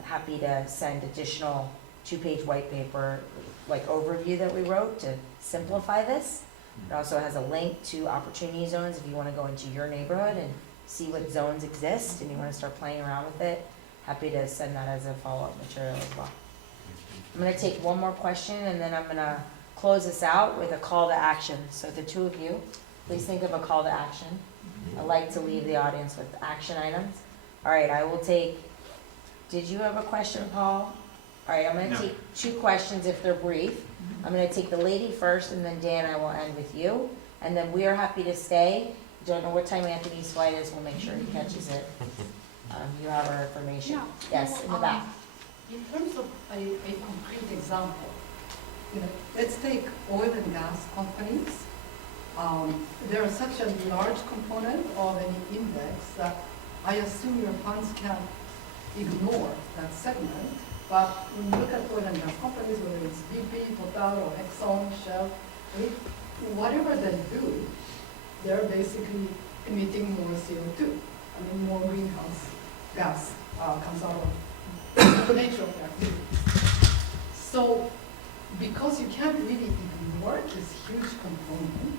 Happy to send additional 2-page white paper, like overview that we wrote to simplify this. It also has a link to opportunity zones if you want to go into your neighborhood and see what zones exist and you want to start playing around with it. Happy to send that as a follow-up material as well. I'm going to take one more question and then I'm going to close this out with a call to action. So the two of you, please think of a call to action. I like to leave the audience with action items. All right, I will take, did you have a question, Paul? All right, I'm going to take 2 questions if they're brief. I'm going to take the lady first, and then Dan, I will end with you. And then we are happy to stay. Don't know what time Anthony's flight is. We'll make sure he catches it. You have our information. Yeah. Yes, in the back. In terms of a concrete example, let's take oil and gas companies. They are such a large component of any index that I assume your funds can ignore that segment. But when you look at oil and gas companies, whether it's BP, Total, or Exxon, Shell, whatever they do, they're basically emitting more CO2. More greenhouse gas comes out of the nature of their activity. So, because you can't really ignore this huge component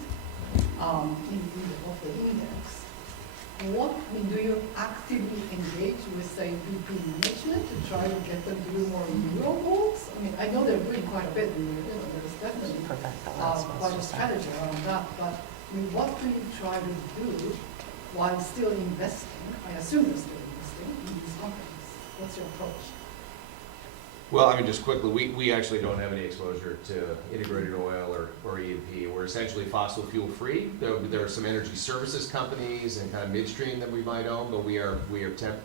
of the index, do you actively engage with, say, BP management to try to get them to do more renewables? I know they're doing quite a bit, there's definitely quite a strategy around that, but what do you try to do while still investing? I assume you're still investing in these companies. What's your approach? Well, just quickly, we actually don't have any exposure to integrated oil or E&P. We're essentially fossil fuel free. There are some energy services companies and kind of midstream that we might own, but we are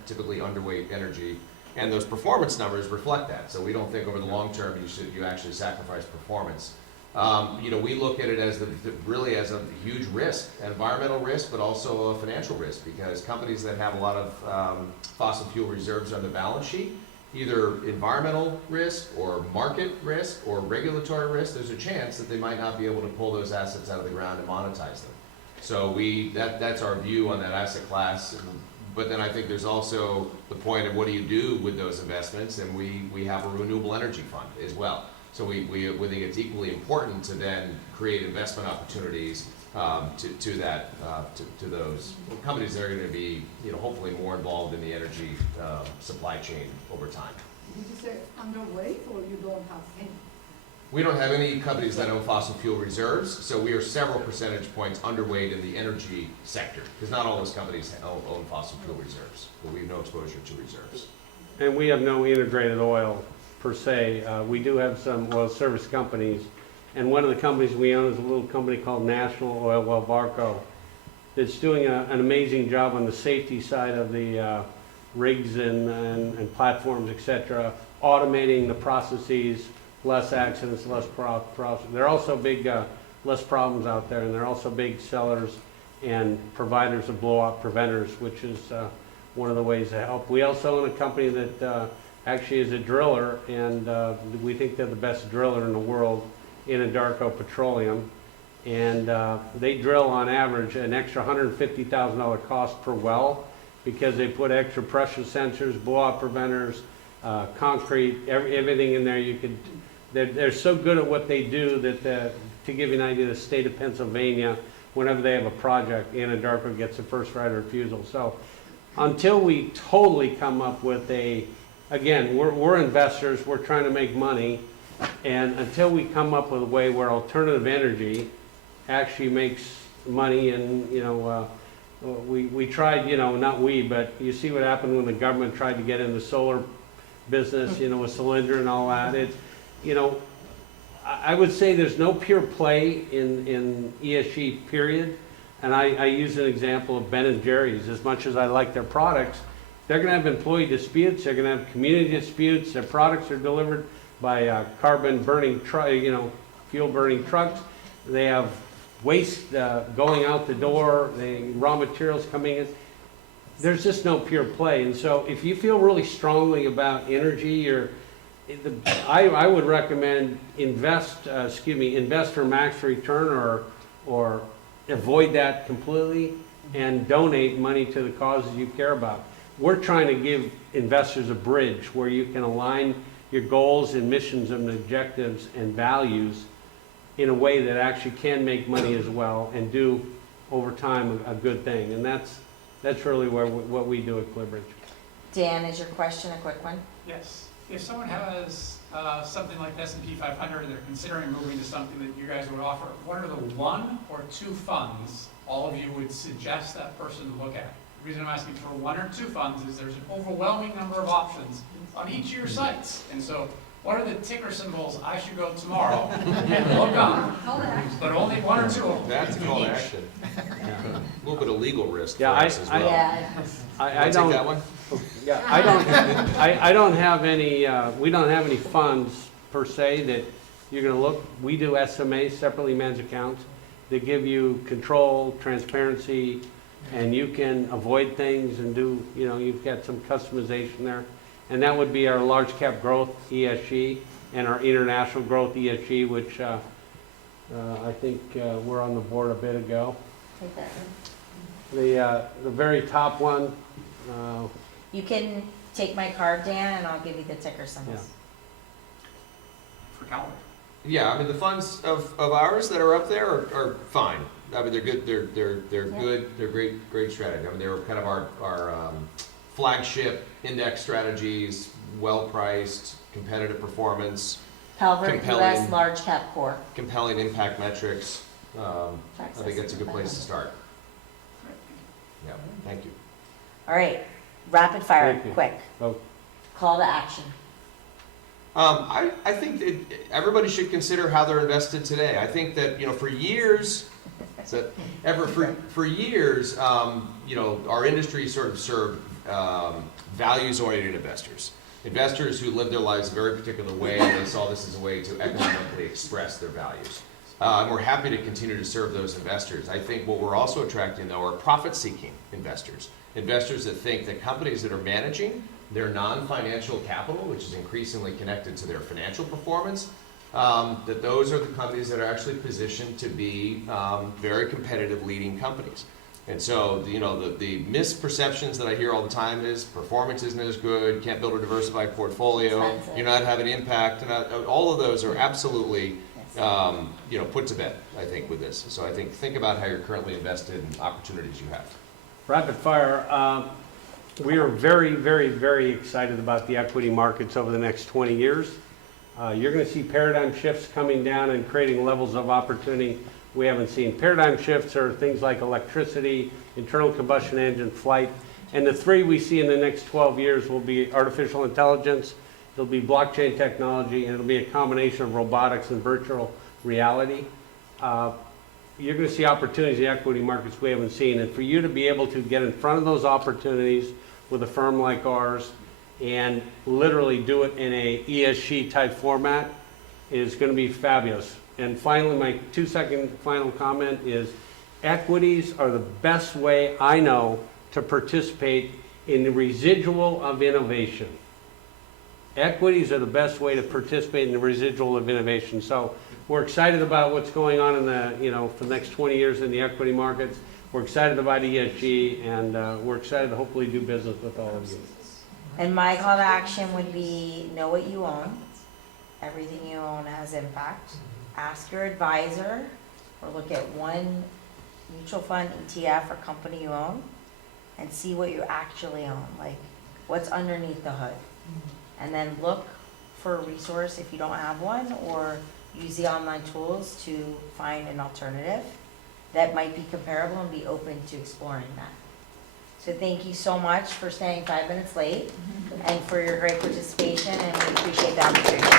typically underweight energy, and those performance numbers reflect that. So we don't think over the long term you actually sacrifice performance. We look at it as really as a huge risk, environmental risk, but also a financial risk, because companies that have a lot of fossil fuel reserves on the balance sheet, either environmental risk or market risk or regulatory risk, there's a chance that they might not be able to pull those assets out of the ground and monetize them. So that's our view on that asset class. But then I think there's also the point of what do you do with those investments, and we have a renewable energy fund as well. So we think it's equally important to then create investment opportunities to those companies that are going to be hopefully more involved in the energy supply chain over time. Did you say underweight, or you don't have any? We don't have any companies that own fossil fuel reserves, so we are several percentage points underweight in the energy sector, because not all those companies own fossil fuel reserves, but we have no exposure to reserves. And we have no integrated oil per se. We do have some oil service companies, and one of the companies we own is a little company called National Oil Well Varco that's doing an amazing job on the safety side of the rigs and platforms, etc., automating the processes, less accidents, less problems. They're also big, less problems out there, and they're also big sellers and providers of blowout preventers, which is one of the ways to help. We also own a company that actually is a driller, and we think they're the best driller in the world, in Anadarko Petroleum. And they drill on average an extra $150,000 cost per well, because they put extra pressure sensors, blowout preventers, concrete, everything in there. They're so good at what they do that, to give you an idea, the state of Pennsylvania, whenever they have a project, Anadarko gets the first right of refusal. So until we totally come up with again, we're investors, we're trying to make money, and until we come up with a way where alternative energy actually makes money, and we tried, not we, but you see what happened when the government tried to get in the solar business, with Cylinder and all that. I would say there's no pure play in ESG, period. And I use an example of Ben & Jerry's. As much as I like their products, they're going to have employee disputes, they're going to have community disputes, their products are delivered by carbon burning fuel burning trucks. They have waste going out the door, raw materials coming in. There's just no pure play. And so if you feel really strongly about energy, I would recommend invest for max return or avoid that completely and donate money to the causes you care about. We're trying to give investors a bridge where you can align your goals and missions and objectives and values in a way that actually can make money as well and do over time a good thing. And that's really what we do at ClearBridge. Dan, is your question a quick one? Yes. If someone has something like S&P 500, they're considering moving to something that you guys would offer, what are the 1 or 2 funds all of you would suggest that person to look at? The reason I'm asking for 1 or 2 funds is there's an overwhelming number of options on each of your sites. And so what are the ticker symbols I should go tomorrow and look up? But only 1 or 2 of them. That's a call to action. A little bit of legal risk for Yeah, us as well. I Take don't. that one? Yeah, I don't have any, we don't have any funds per se that you're gonna look. We do SMAs, separately managed accounts, that give you control, transparency, and you can avoid things and do, you've got some customization there. And that would be our large cap growth ESG and our international growth ESG, which I think we're on the board a bit ago. Take that one. The very top one, You can take my card, Dan, and I'll give you the ticker symbols. For Calvin. Yeah, I mean, the funds of ours that are up there are fine. I mean, they're good, they're good, they're great strategy. I mean, they're kind of our flagship index strategies, well-priced, competitive performance, Calvert compelling- US Large Cap Core. compelling impact metrics. I think that's a good place to start. Yeah, thank you. All right, rapid fire, Thank you. quick. Oh. Call to action. I think that everybody should consider how they're invested today. I think that, for years, for years, our industry sort of served values-oriented investors. Investors who lived their lives a very particular way, and they saw this as a way to economically express their values. And we're happy to continue to serve those investors. I think what we're also attracting, though, are profit-seeking investors. Investors that think that companies that are managing their non-financial capital, which is increasingly connected to their financial performance, that those are the companies that are actually positioned to be very competitive leading companies. And so, the misperceptions that I hear all the time is performance isn't as good, can't build a diversified portfolio, Expensive. you're not having impact, and all of those are absolutely, put to bed, I think, with this. So I think about how you're currently invested and opportunities you have. Rapid fire. We are very, very, very excited about the equity markets over the next 20 years. You're going to see paradigm shifts coming down and creating levels of opportunity we haven't seen. Paradigm shifts are things like electricity, internal combustion engine, flight. And the 3 we see in the next 12 years will be artificial intelligence, it'll be blockchain technology, and it'll be a combination of robotics and virtual reality. You're going to see opportunities in the equity markets we haven't seen. And for you to be able to get in front of those opportunities with a firm like ours and literally do it in a ESG type format is going to be fabulous. And finally, my 2-second final comment is equities are the best way I know to participate in the residual of innovation. Equities are the best way to participate in the residual of innovation. So we're excited about what's going on in for the next 20 years in the equity markets. We're excited about ESG, and we're excited to hopefully do business with all of you. And my call to action would be know what you own. Everything you own has impact. Ask your advisor or look at one mutual fund, ETF, or company you own and see what you actually own, like what's underneath the hood. And then look for a resource if you don't have one, or use the online tools to find an alternative that might be comparable and be open to exploring that. So thank you so much for staying 5 minutes late and for your great participation, and we appreciate the opportunity.